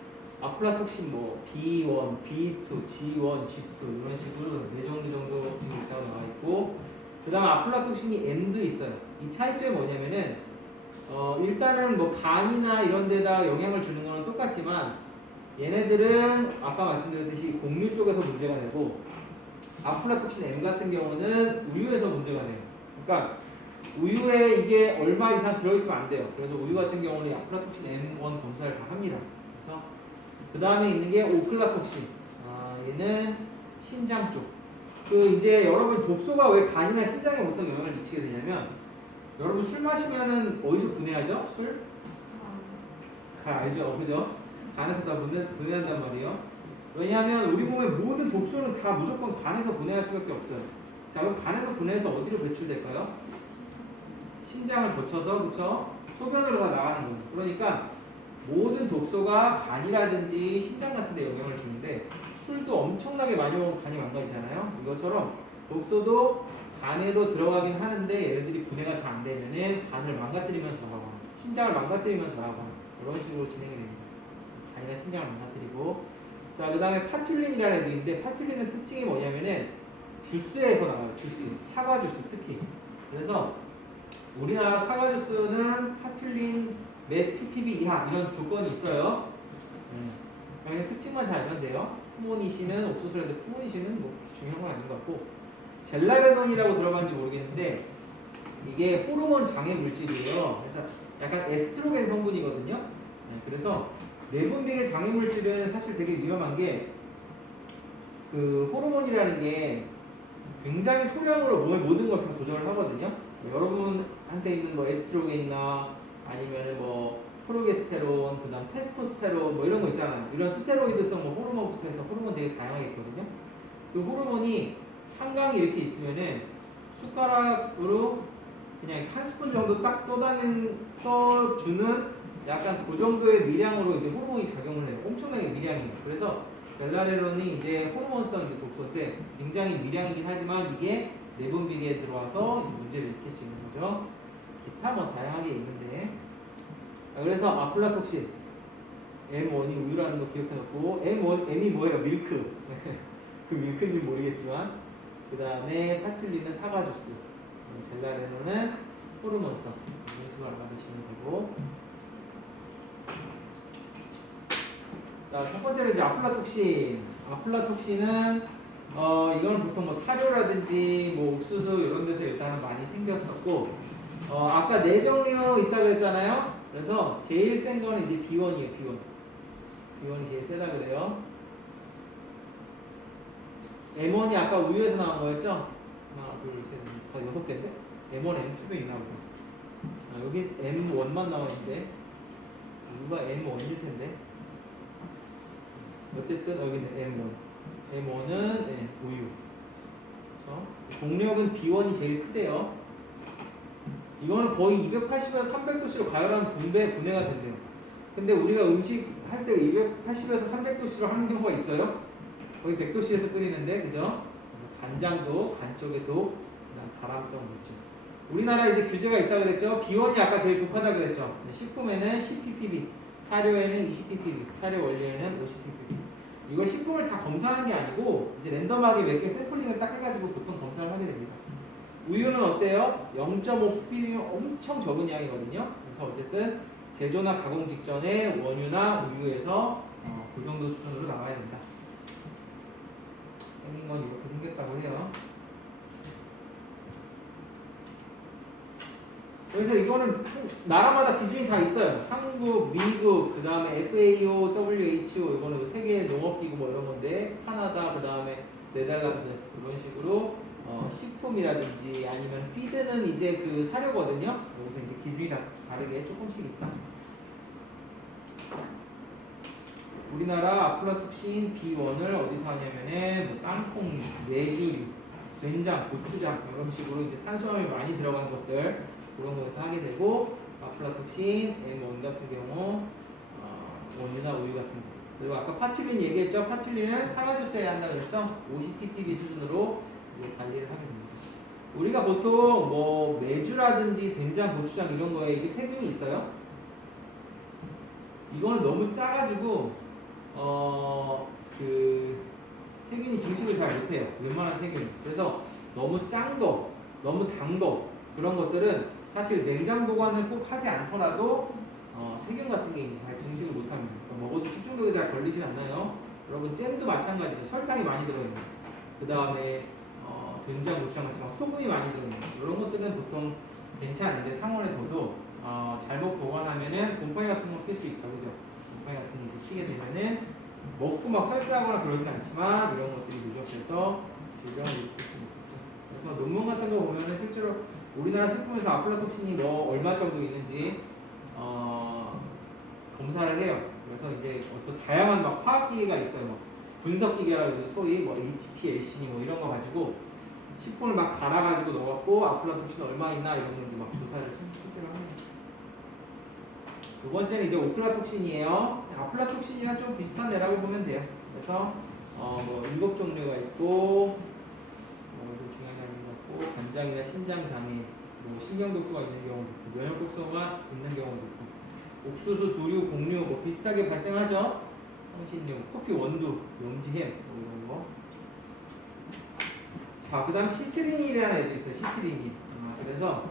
아플라톡신 뭐 B1, B2, G1, G2 이런 식으로 4종류 정도 지금 있다고 나와 있고 그 다음 아플라톡신이 M도 있어요. 이 차이점이 뭐냐면은 일단은 뭐 간이나 이런 데다 영향을 주는 거는 똑같지만 얘네들은 아까 말씀드렸듯이 곡류 쪽에서 문제가 되고 아플라톡신 M 같은 경우는 우유에서 문제가 돼요. 그러니까 우유에 이게 얼마 이상 들어있으면 안 돼요. 그래서 우유 같은 경우는 아플라톡신 M1 검사를 다 합니다. 그래서 그 다음에 있는 게 오클라톡신. 얘는 신장 쪽. 그 이제 여러분 독소가 왜 간이나 신장에 보통 영향을 미치게 되냐면 여러분 술 마시면은 어디서 분해하죠? 술? 잘 알죠, 그죠? 간에서 다 분해한단 말이에요. 왜냐하면 우리 몸의 모든 독소는 다 무조건 간에서 분해할 수밖에 없어요. 자, 그럼 간에서 분해해서 어디로 배출될까요? 신장을 거쳐서, 그쵸? 소변으로 다 나가는 거예요. 그러니까 모든 독소가 간이라든지 신장 같은 데 영향을 주는데 술도 엄청나게 많이 먹으면 간이 망가지잖아요. 이것처럼 독소도 간에도 들어가긴 하는데 얘네들이 분해가 잘 안 되면은 간을 망가뜨리면서 나가거나 신장을 망가뜨리면서 나가거나 이런 식으로 진행이 됩니다. 간이나 신장을 망가뜨리고 자, 그 다음에 파툴린이라는 애도 있는데 파툴린의 특징이 뭐냐면은 주스에서 나와요. 주스, 사과 주스 특히. 그래서 우리나라 사과 주스는 파툴린 몇 ppb 이하 이런 조건이 있어요. 그냥 특징만 잘 알면 돼요. 푸모니신은 옥수수라도 푸모니신은 뭐 중요한 건 아닌 것 같고 젤라레논이라고 들어봤는지 모르겠는데 이게 호르몬 장애 물질이에요. 그래서 약간 에스트로겐 성분이거든요. 그래서 내분비계 장애 물질은 사실 되게 위험한 게 그 호르몬이라는 게 굉장히 소량으로 몸의 모든 걸 다 조절을 하거든요. 여러분한테 있는 뭐 에스트로겐이나 아니면 뭐 프로게스테론, 그다음 테스토스테론 뭐 이런 거 있잖아요. 이런 스테로이드성 뭐 호르몬부터 해서 호르몬 되게 다양하게 있거든요. 그 호르몬이 한강에 이렇게 있으면은 숟가락으로 그냥 한 스푼 정도 딱 떠주는 약간 그 정도의 미량으로 이제 호르몬이 작용을 해요. 엄청나게 미량이에요. 그래서 벨라레론이 이제 호르몬성 독소인데 굉장히 미량이긴 하지만 이게 내분비계에 들어와서 문제를 일으킬 수 있는 거죠. 기타 뭐 다양하게 있는데 그래서 아플라톡신 M1이 우유라는 거 기억해놓고 M이 뭐예요? 밀크. 그 밀크인지 모르겠지만 그 다음에 파툴린은 사과 주스, 젤라레논은 호르몬성 이런 식으로 알아두시면 되고 자, 첫 번째로 이제 아플라톡신. 아플라톡신은 이거는 보통 뭐 사료라든지 뭐 옥수수 이런 데서 일단은 많이 생겼었고 아까 네 종류 있다 그랬잖아요. 그래서 제일 센 거는 이제 B1이에요. B1이 제일 세다 그래요. M1이 아까 우유에서 나온 거였죠? 하나, 둘, 셋, 더 6개인데? M1, M2도 있나 보다. 여기 M1만 나와 있는데 누가 M1일 텐데. 어쨌든 여기는 M1. M1은 우유. 그렇죠? 동력은 B1이 제일 크대요. 이거는 거의 280에서 300도씨로 가열하면 분해가 된대요. 근데 우리가 음식 할 때 280에서 300도씨로 하는 경우가 있어요. 거의 100도씨에서 끓이는데, 그죠? 간장도, 간 쪽에도 발암성 물질. 우리나라 이제 규제가 있다 그랬죠? B1이 아까 제일 독하다 그랬죠? 식품에는 10ppb, 사료에는 20ppb, 사료 원료에는 50ppb. 이거 식품을 다 검사하는 게 아니고 이제 랜덤하게 몇 개 샘플링을 딱 해가지고 보통 검사를 하게 됩니다. 우유는 어때요? 0.5ppb면 엄청 적은 양이거든요. 그래서 어쨌든 제조나 가공 직전에 원유나 우유에서 그 정도 수준으로 나와야 된다. 생긴 건 이렇게 생겼다고 해요. 그래서 이거는 나라마다 기준이 다 있어요. 한국, 미국, 그 다음에 FAO, WHO, 이거는 세계 농업기구 뭐 이런 건데, 카나다, 그 다음에 네덜란드 이런 식으로 식품이라든지 아니면 피드는 이제 그 사료거든요. 여기서 이제 기준이 다 다르게 조금씩 있다. 우리나라 아플라톡신 B1을 어디서 하냐면은 뭐 땅콩, 메주류, 된장, 고추장 이런 식으로 이제 탄수화물이 많이 들어간 것들 그런 거에서 하게 되고 아플라톡신 M1 같은 경우 원유나 우유 같은 거. 그리고 아까 파툴린 얘기했죠. 파툴린은 사과주스에 한다 그랬죠. 50ppb 수준으로 이제 관리를 하게 됩니다. 우리가 보통 뭐 메주라든지 된장, 고추장 이런 거에 이게 세균이 있어요. 이거는 너무 짜가지고 그 세균이 증식을 잘 못해요. 웬만한 세균. 그래서 너무 짠 거, 너무 단 거 그런 것들은 사실 냉장 보관을 꼭 하지 않더라도 세균 같은 게 이제 잘 증식을 못합니다. 그러니까 먹어도 식중독이 잘 걸리진 않아요. 여러분 잼도 마찬가지죠. 설탕이 많이 들어있는 그 다음에 된장, 고추장 같이 막 소금이 많이 들어있는 이런 것들은 보통 괜찮은데 상온에 둬도 잘못 보관하면은 곰팡이 같은 거 필 수 있죠, 그죠? 곰팡이 같은 거 피게 되면은 먹고 막 설사하거나 그러진 않지만 이런 것들이 누적돼서 질병을 일으킬 수 있죠. 그래서 논문 같은 거 보면은 실제로 우리나라 식품에서 아플라톡신이 뭐 얼마 정도 있는지 검사를 해요. 그래서 이제 어떤 다양한 막 화학기계가 있어요. 뭐 분석기계라고 해서 소위 뭐 HPLC 뭐 이런 거 가지고 식품을 막 갈아가지고 넣어갖고 아플라톡신 얼마 있나 이런 걸 이제 막 조사를 실제로 합니다. 두 번째는 이제 오플라톡신이에요. 아플라톡신이랑 좀 비슷한 애라고 보면 돼요. 그래서 뭐 7종류가 있고 좀 중요한 게 있고 간장이나 신장 장애, 뭐 신경 독소가 있는 경우도 있고 면역 독소가 있는 경우도 있고 옥수수, 두류, 곡류 뭐 비슷하게 발생하죠. 향신료, 커피 원두, 용지햄 뭐 이런 거. 자, 그다음 시트린이라는 애도 있어요. 시트린이. 그래서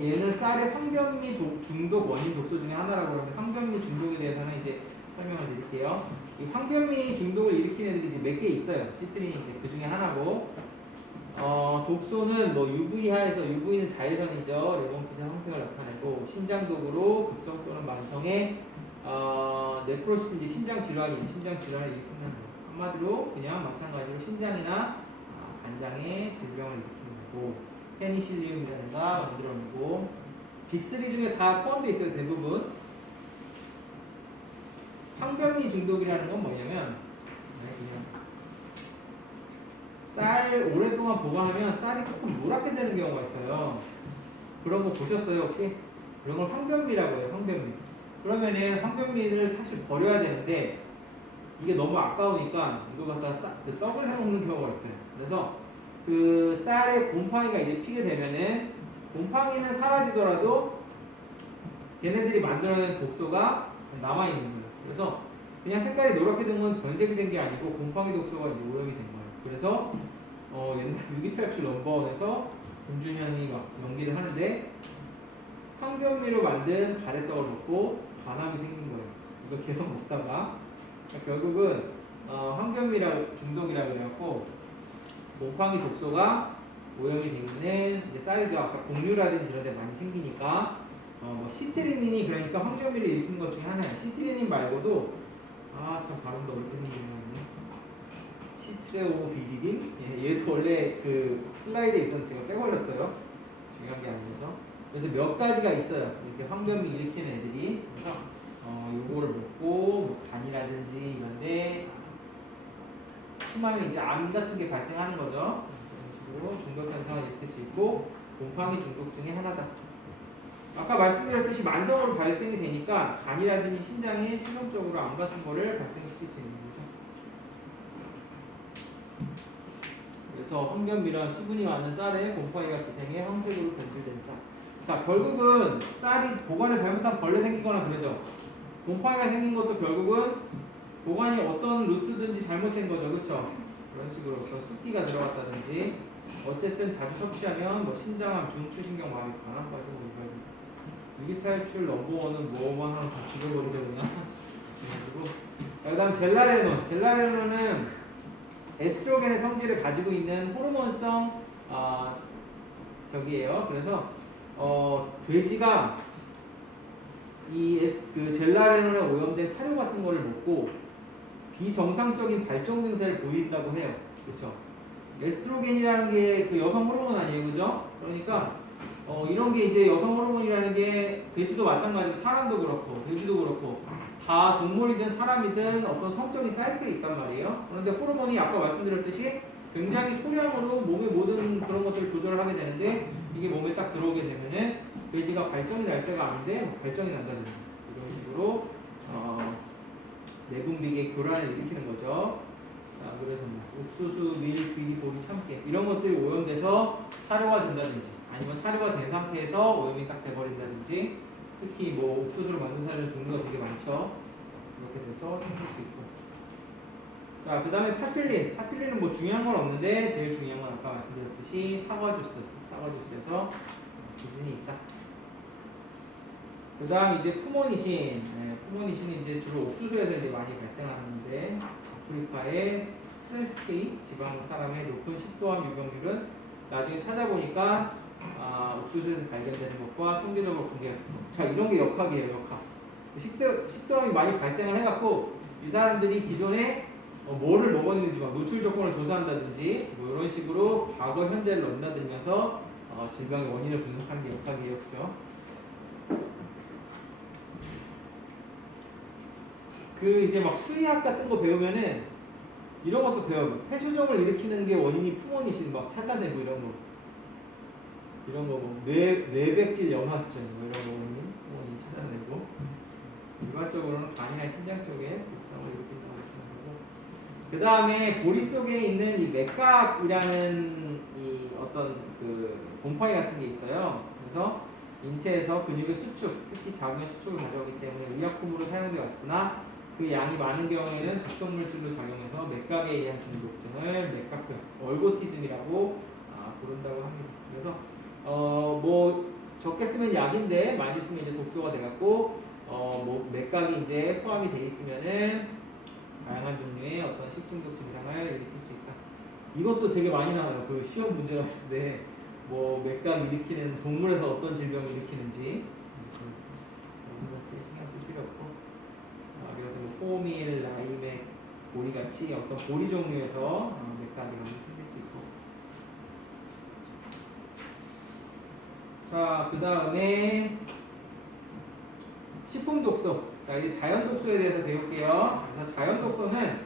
얘는 쌀의 황변미 중독 원인 독소 중에 하나라고 하는데 황변미 중독에 대해서는 이제 설명을 드릴게요. 이 황변미 중독을 일으키는 애들이 이제 몇 개 있어요. 시트린이 이제 그 중에 하나고 독소는 뭐 UV하에서 UV는 자외선이죠. 레몬빛의 황색을 나타내고 신장독으로 급성 또는 만성의 네프로시스 이제 신장 질환을 일으키는 거. 한마디로 그냥 마찬가지로 신장이나 간장의 질병을 일으키는 거고 페니실리움이라든가 만들어내고 빅3 중에 다 포함되어 있어요. 대부분. 황변미 중독이라는 건 뭐냐면 그냥 쌀 오랫동안 보관하면 쌀이 조금 노랗게 되는 경우가 있어요. 그런 거 보셨어요 혹시? 그런 걸 황변미라고 해요. 황변미. 그러면은 황변미를 사실 버려야 되는데 이게 너무 아까우니까 이거 갖다 그 떡을 해 먹는 경우가 있어요. 그래서 그 쌀에 곰팡이가 이제 피게 되면은 곰팡이는 사라지더라도 걔네들이 만들어낸 독소가 남아 있는 거예요. 그래서 그냥 색깔이 노랗게 된 건 변색이 된 게 아니고 곰팡이 독소가 이제 오염이 된 거예요. 그래서 옛날 유기탈출 넘버원에서 금준현이 막 연기를 하는데 황변미로 만든 가래떡을 먹고 간암이 생긴 거예요. 이거 계속 먹다가 결국은 황변미라 중독이라 그래갖고 곰팡이 독소가 오염이 되면은 이제 쌀이죠. 아까 곡류라든지 이런 데 많이 생기니까 뭐 시트리닌이 그러니까 황변미를 일으키는 것 중에 하나예요. 시트리닌 말고도 참 발음도 어렵게 생기네요. 시트레오비리딘? 얘도 원래 그 슬라이드에 있었는데 제가 빼버렸어요. 중요한 게 아니어서. 그래서 몇 가지가 있어요. 이렇게 황변미 일으키는 애들이. 그래서 요거를 먹고 뭐 간이라든지 이런데 심하면 이제 암 같은 게 발생하는 거죠. 그런 식으로 중독 현상을 일으킬 수 있고 곰팡이 중독 중에 하나다. 아까 말씀드렸듯이 만성으로 발생이 되니까 간이라든지 신장에 최종적으로 암 같은 거를 발생시킬 수 있는 거죠. 그래서 황변미란 수분이 많은 쌀에 곰팡이가 기생해 황색으로 변질된 쌀. 자, 결국은 쌀이 보관을 잘못하면 벌레 생기거나 그러죠. 곰팡이가 생긴 것도 결국은 보관이 어떤 루트든지 잘못된 거죠. 그렇죠? 그런 식으로 습기가 들어갔다든지 어쨌든 자주 섭취하면 뭐 신장암, 중추신경 마비, 간암까지 뭐 이런 유기탈출 넘버원은 뭐만 하면 다 죽여버리죠 그냥. 그 다음 젤라레논은 에스트로겐의 성질을 가지고 있는 호르몬성 저기예요. 그래서 돼지가 그 젤라레논에 오염된 사료 같은 거를 먹고 비정상적인 발정 증세를 보인다고 해요. 그렇죠? 에스트로겐이라는 게 그 여성 호르몬 아니에요, 그죠? 그러니까 이런 게 이제 여성 호르몬이라는 게 돼지도 마찬가지로 사람도 그렇고 돼지도 그렇고 다 동물이든 사람이든 어떤 성적인 사이클이 있단 말이에요. 그런데 호르몬이 아까 말씀드렸듯이 굉장히 소량으로 몸의 모든 그런 것들을 조절을 하게 되는데 이게 몸에 딱 들어오게 되면은 돼지가 발정이 날 때가 아닌데 발정이 난다든지 이런 식으로 내분비계 교란을 일으키는 거죠. 그래서 옥수수, 밀, 비리, 보리, 참깨 이런 것들이 오염돼서 사료가 된다든지 아니면 사료가 된 상태에서 오염이 딱 돼버린다든지 특히 뭐 옥수수로 만든 사료는 종류가 되게 많죠. 이렇게 돼서 생길 수 있고 자, 그 다음에 파틸린. 파틸린은 뭐 중요한 건 없는데 제일 중요한 건 아까 말씀드렸듯이 사과 주스. 사과 주스에서 기준이 있다. 그 다음 이제 푸모니신. 네, 푸모니신은 이제 주로 옥수수에서 이제 많이 발생하는데 아프리카의 트랜스케이 지방 사람의 높은 식도암 유병률은 나중에 찾아보니까 옥수수에서 발견되는 것과 통계적으로 공개가 자, 이런 게 역학이에요, 역학. 식도암이 많이 발생을 해갖고 이 사람들이 기존에 뭐를 먹었는지 막 노출 조건을 조사한다든지 뭐 이런 식으로 과거 현재를 넘나들면서 질병의 원인을 분석하는 게 역학이에요, 그죠? 그 이제 막 수의학 같은 거 배우면은 이런 것도 배워요. 폐수종을 일으키는 게 원인이 푸모니신 막 찾아내고 이런 거. 이런 거 뭐 뇌백질 염화증 뭐 이런 거 원인 찾아내고 일반적으로는 간이나 심장 쪽에 독성을 일으킨다고 보시면 되고 그 다음에 보리 속에 있는 이 맥각이라는 이 어떤 그 곰팡이 같은 게 있어요. 그래서 인체에서 근육의 수축, 특히 자궁의 수축을 가져오기 때문에 의약품으로 사용되어 왔으나 그 양이 많은 경우에는 독성물질로 작용해서 맥각에 의한 중독증을 맥각병, 얼고티즘이라고 부른다고 합니다. 그래서 뭐 적게 쓰면 약인데 많이 쓰면 이제 독소가 돼갖고 뭐 맥각이 이제 포함이 돼 있으면은 다양한 종류의 어떤 식중독 증상을 일으킬 수 있다. 이것도 되게 많이 나와요. 그 시험 문제 같은데 뭐 맥각 일으키는 동물에서 어떤 질병을 일으키는지 그렇게 신경 쓸 필요 없고 그래서 뭐 호밀, 라이맥, 보리같이 어떤 보리 종류에서 맥각이 생길 수 있고 자, 그 다음에 식품 독소. 자, 이제 자연 독소에 대해서 배울게요. 그래서 자연 독소는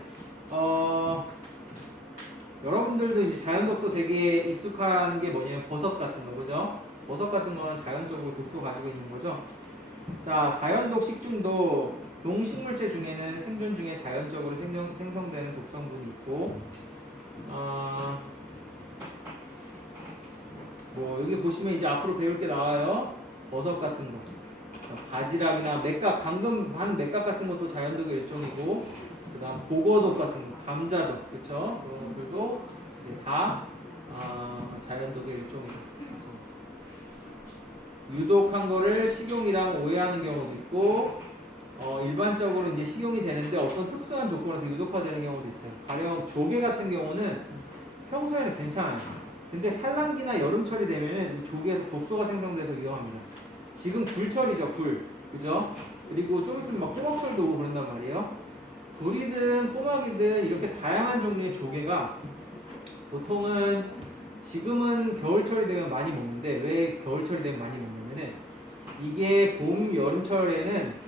여러분들도 이제 자연 독소 되게 익숙한 게 뭐냐면 버섯 같은 거, 그죠? 버섯 같은 거는 자연적으로 독소 가지고 있는 거죠. 자, 자연독 식중독. 동식물체 중에는 생존 중에 자연적으로 생성되는 독성분이 있고, 뭐 여기 보시면 이제 앞으로 배울 게 나와요. 버섯 같은 거, 바지락이나 맥각, 방금 한 맥각 같은 것도 자연독의 일종이고, 그다음 보거독 같은 거, 감자독, 그렇죠? 그런 것들도 이제 다 자연독의 일종이죠. 유독한 거를 식용이랑 오해하는 경우도 있고, 일반적으로 이제 식용이 되는데 어떤 특수한 조건에서 유독화되는 경우도 있어요. 가령 조개 같은 경우는 평소에는 괜찮아요. 근데 산란기나 여름철이 되면은 조개에서 독소가 생성돼서 위험합니다. 지금 굴철이죠, 굴. 그죠? 그리고 좀 있으면 막 꼬막철도 오고 그런단 말이에요. 굴이든 꼬막이든 이렇게 다양한 종류의 조개가 보통은 지금은 겨울철이 되면 많이 먹는데 왜 겨울철이 되면 많이 먹냐면은 이게 봄, 여름철에는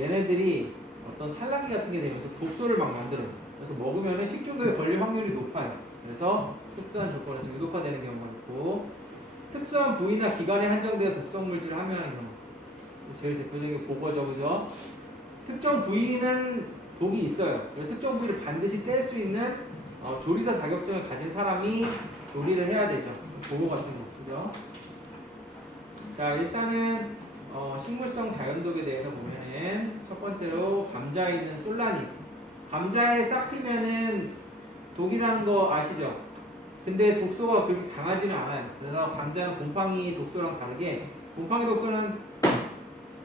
얘네들이 어떤 산란기 같은 게 되면서 독소를 막 만들어요. 그래서 먹으면은 식중독에 걸릴 확률이 높아요. 그래서 특수한 조건에서 유독화되는 경우가 있고 특수한 부위나 기관에 한정되어 독성물질을 함유하는 경우 제일 대표적인 보거죠, 그죠? 특정 부위는 독이 있어요. 특정 부위를 반드시 뗄 수 있는 조리사 자격증을 가진 사람이 조리를 해야 되죠. 보거 같은 거, 그죠? 자, 일단은 식물성 자연독에 대해서 보면은 첫 번째로 감자에 있는 솔라닌. 감자에 싹 피면은 독이라는 거 아시죠? 근데 독소가 그렇게 강하지는 않아요. 그래서 감자는 곰팡이 독소랑 다르게 곰팡이 독소는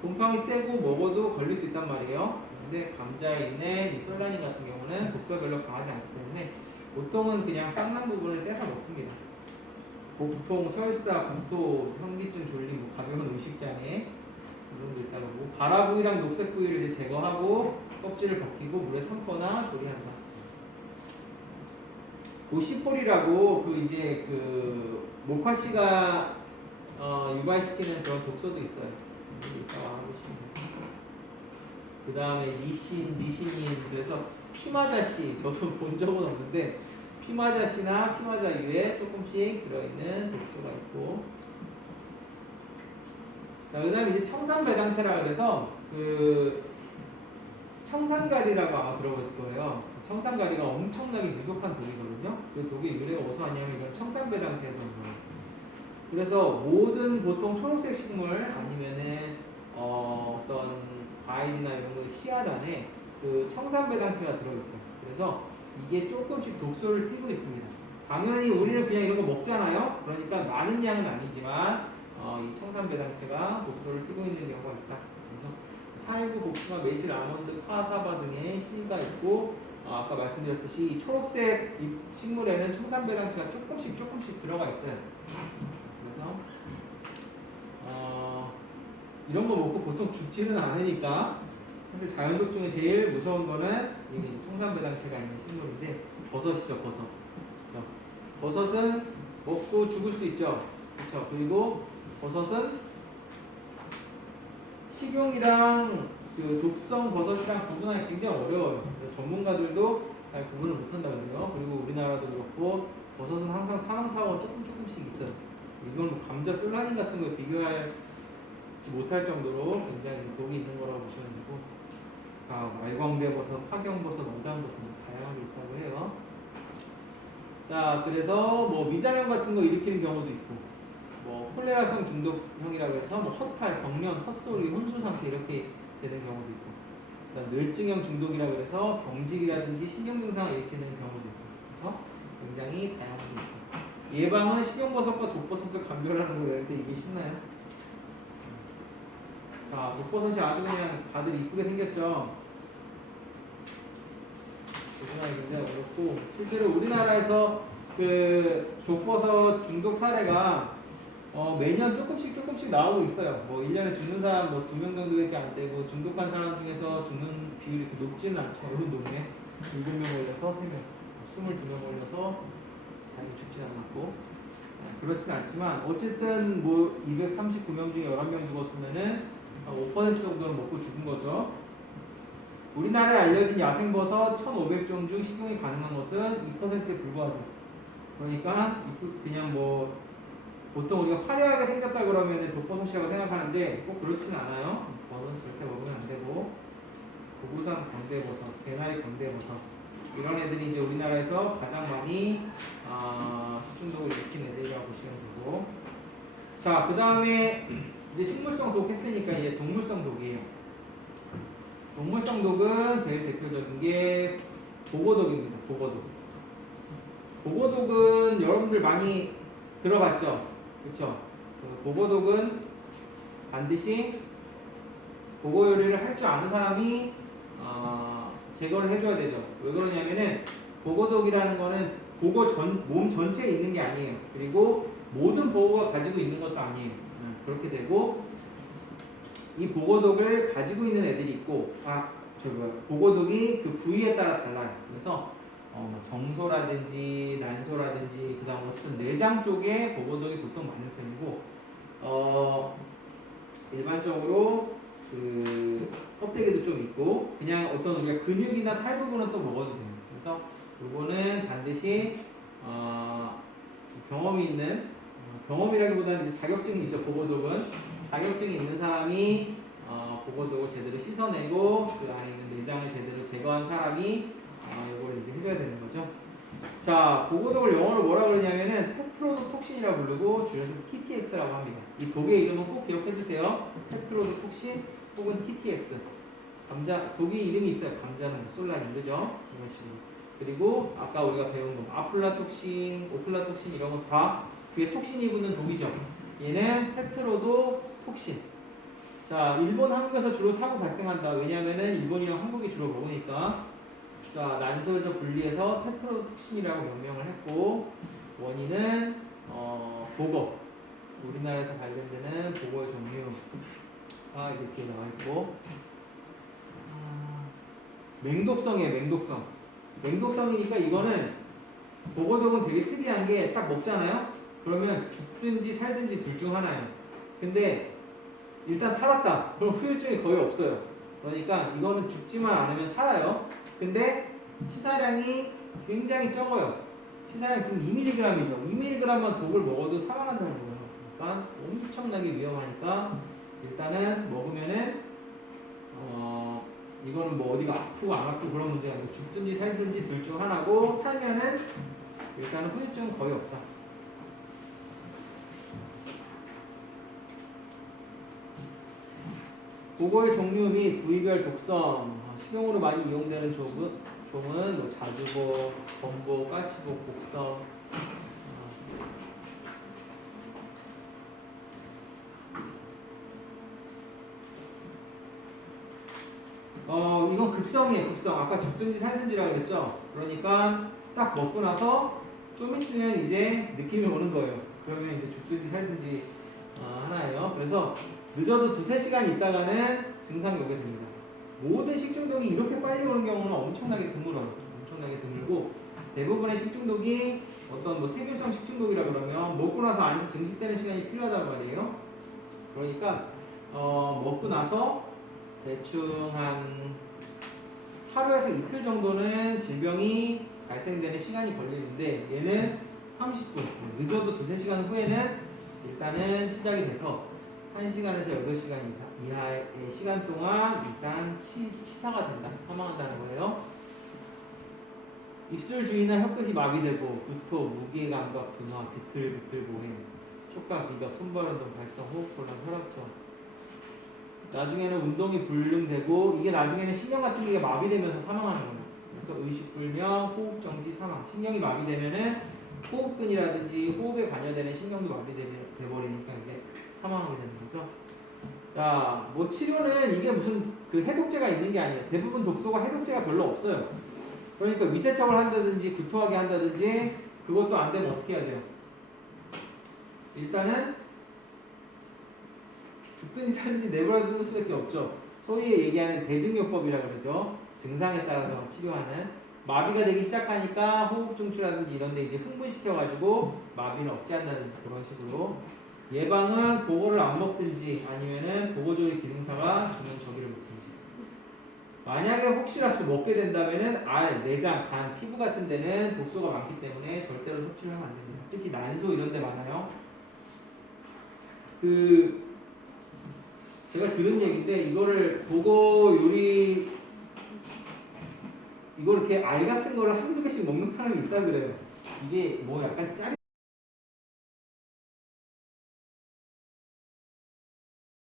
곰팡이 떼고 먹어도 걸릴 수 있단 말이에요. 근데 감자에 있는 이 솔라닌 같은 경우는 독소가 별로 강하지 않기 때문에 보통은 그냥 쌍난 부분을 떼서 먹습니다. 보통 설사, 국토, 현기증, 졸림, 뭐 가벼운 의식장애 이런 게 있다고 하고 발화부위랑 녹색 부위를 이제 제거하고 껍질을 벗기고 물에 삶거나 조리한다. 오시폴이라고 그 이제 그 목화씨가 유발시키는 그런 독소도 있어요. 그 다음에 리신인 그래서 피마자씨 저도 본 적은 없는데 피마자씨나 피마자유에 조금씩 들어있는 독소가 있고 자, 그 다음에 이제 청산배당체라 그래서 그 청산가리라고 아마 들어보셨을 거예요. 청산가리가 엄청나게 유독한 독이거든요. 그 독의 유래가 어디서 왔냐면 이건 청산배당체에서 온 거예요. 그래서 모든 보통 초록색 식물 아니면은 어떤 과일이나 이런 거 씨앗 안에 그 청산배당체가 들어있어요. 그래서 이게 조금씩 독소를 띠고 있습니다. 당연히 우리는 그냥 이런 거 먹잖아요. 그러니까 많은 양은 아니지만 이 청산배당체가 독소를 띠고 있는 경우가 있다. 그래서 살구, 복숭아, 매실, 아몬드, 파사바 등의 씨가 있고 아까 말씀드렸듯이 이 초록색 이 식물에는 청산배당체가 조금씩 들어가 있어요. 그래서 이런 거 먹고 보통 죽지는 않으니까 사실 자연속 중에 제일 무서운 거는 이 청산배당체가 있는 식물인데 버섯이죠, 버섯. 버섯은 먹고 죽을 수 있죠. 그렇죠. 그리고 버섯은 식용이랑 그 독성 버섯이랑 구분하기 굉장히 어려워요. 전문가들도 잘 구분을 못한다고 해요. 그리고 우리나라도 그렇고 버섯은 항상 사망 사고가 조금씩 있어요. 이건 뭐 감자 솔라닌 같은 거에 비교하지 못할 정도로 굉장히 독이 있는 거라고 보시면 되고, 말광대버섯, 화경버섯, 무당버섯 다양하게 있다고 해요. 자, 그래서 뭐 미장염 같은 거 일으키는 경우도 있고, 뭐 콜레라성 중독형이라고 해서 뭐 헛팔, 경련, 헛소리, 혼수 상태 이렇게 되는 경우도 있고, 그다음 뇌증형 중독이라고 해서 경직이라든지 신경증상을 일으키는 경우도 있고, 그래서 굉장히 다양하게 있고. 예방은 식용버섯과 독버섯을 감별하는 거였는데 이게 쉽나요? 자, 독버섯이 아주 그냥 다들 이쁘게 생겼죠. 보시면 굉장히 어렵고, 실제로 우리나라에서 그 독버섯 중독 사례가 매년 조금씩 나오고 있어요. 뭐 1년에 죽는 사람 뭐 2명 정도밖에 안 되고, 중독한 사람 중에서 죽는 비율이 그렇게 높지는 않죠. 우리 동네 7명 걸려서 3명, 22명 걸려서 다행히 죽지 않았고, 그렇진 않지만 어쨌든 뭐 239명 중에 11명 죽었으면은 5% 정도는 먹고 죽은 거죠. 우리나라에 알려진 야생버섯 1,500종 중 식용이 가능한 것은 2%에 불과하죠. 그러니까 그냥 뭐 보통 우리가 화려하게 생겼다 그러면 독버섯이라고 생각하는데 꼭 그렇진 않아요. 버섯은 절대 먹으면 안 되고, 고구산 광대버섯, 배나리 광대버섯 이런 애들이 이제 우리나라에서 가장 많이 식중독을 일으킨 애들이라고 보시면 되고, 자, 그 다음에 이제 식물성 독 했으니까 이제 동물성 독이에요. 동물성 독은 제일 대표적인 게 보고독입니다. 보고독. 보고독은 여러분들 많이 들어봤죠? 그렇죠? 보고독은 반드시 보고 요리를 할 줄 아는 사람이 제거를 해줘야 되죠. 왜 그러냐면은 보고독이라는 거는 몸 전체에 있는 게 아니에요. 그리고 모든 보고가 가지고 있는 것도 아니에요. 그렇게 되고, 이 보고독을 가지고 있는 애들이 있고, 보고독이 그 부위에 따라 달라요. 그래서 정소라든지 난소라든지 그다음 어쨌든 내장 쪽에 보고독이 보통 많은 편이고, 일반적으로 그 껍데기도 좀 있고, 그냥 어떤 우리가 근육이나 살 부분은 또 먹어도 돼요. 그래서 요거는 반드시 경험이 있는, 경험이라기보다는 이제 자격증이 있죠. 보고독은 자격증이 있는 사람이 보고독을 제대로 씻어내고 그 안에 있는 내장을 제대로 제거한 사람이 이걸 이제 해줘야 되는 거죠. 자, 보고독을 영어로 뭐라 그러냐면은 테트로도톡신이라고 부르고 줄여서 TTX라고 합니다. 이 독의 이름은 꼭 기억해 주세요. 테트로도톡신 혹은 TTX. 독의 이름이 있어요. 감자는 솔라닌, 그죠? 이런 식으로. 그리고 아까 우리가 배운 거 아플라톡신, 오플라톡신 이런 거 다 뒤에 톡신이 붙는 독이죠. 얘는 테트로도톡신. 자, 일본, 한국에서 주로 사고 발생한다. 왜냐면은 일본이랑 한국이 주로 먹으니까. 자, 난소에서 분리해서 테트로톡신이라고 명명을 했고, 원인은 보거. 우리나라에서 발견되는 보거의 종류가 이렇게 나와 있고, 맹독성이에요. 맹독성. 맹독성이니까 이거는 보거독은 되게 특이한 게 딱 먹잖아요. 그러면 죽든지 살든지 둘 중 하나예요. 근데 일단 살았다. 그럼 후유증이 거의 없어요. 그러니까 이거는 죽지만 않으면 살아요. 근데 치사량이 굉장히 적어요. 치사량 지금 2mg이죠. 2mg만 독을 먹어도 사망한다는 거예요. 그러니까 엄청나게 위험하니까 일단은 먹으면은 이거는 뭐 어디가 아프고 안 아프고 그런 문제가 아니고 죽든지 살든지 둘 중 하나고, 살면은 일단은 후유증은 거의 없다. 독어의 종류 및 부위별 독성. 식용으로 많이 이용되는 종은 뭐 자주복, 범복, 까치복, 곡성. 이건 급성이에요. 급성. 아까 죽든지 살든지라고 그랬죠. 그러니까 딱 먹고 나서 좀 있으면 이제 느낌이 오는 거예요. 그러면 이제 죽든지 살든지 하나예요. 그래서 늦어도 2-3시간 있다가는 증상이 오게 됩니다. 모든 식중독이 이렇게 빨리 오는 경우는 엄청나게 드물어요. 엄청나게 드물고 대부분의 식중독이 어떤 뭐 세균성 식중독이라 그러면 먹고 나서 안에서 증식되는 시간이 필요하단 말이에요. 그러니까 먹고 나서 대충 한 하루에서 이틀 정도는 질병이 발생되는 시간이 걸리는데 얘는 30분, 늦어도 2-3시간 후에는 일단은 시작이 돼서 1시간에서 8시간 이하의 시간 동안 일단 치사가 된다, 사망한다는 거예요. 입술 주위나 혀끝이 마비되고 구토, 무기감각, 둔화, 비틀비틀 보행, 촉각, 비각, 손발운동, 발성, 호흡곤란, 혈압증. 나중에는 운동이 불능되고 이게 나중에는 신경 같은 게 마비되면서 사망하는 거예요. 그래서 의식불명, 호흡정지, 사망. 신경이 마비되면은 호흡근이라든지 호흡에 관여되는 신경도 마비돼버리니까 이제 사망하게 되는 거죠. 자, 뭐 치료는 이게 무슨 그 해독제가 있는 게 아니에요. 대부분 독소가 해독제가 별로 없어요. 그러니까 위세척을 한다든지 구토하게 한다든지 그것도 안 되면 어떻게 해야 돼요? 일단은 죽든지 살든지 내버려 두는 수밖에 없죠. 소위 얘기하는 대증요법이라고 그러죠. 증상에 따라서 치료하는. 마비가 되기 시작하니까 호흡중추라든지 이런 데 이제 흥분시켜가지고 마비는 억제한다든지 그런 식으로. 예방은 보고를 안 먹든지 아니면은 보고조리 기능사가 주는 저기를 먹든지. 만약에 혹시라도 먹게 된다면은 알, 내장, 간, 피부 같은 데는 독소가 많기 때문에 절대로 섭취를 하면 안 됩니다. 특히 난소 이런 데 많아요. 제가 들은 얘기인데 이거를 보고 요리 이거 이렇게 알 같은 거를 한두 개씩 먹는 사람이 있다 그래요. 이게 뭐 약간 짜리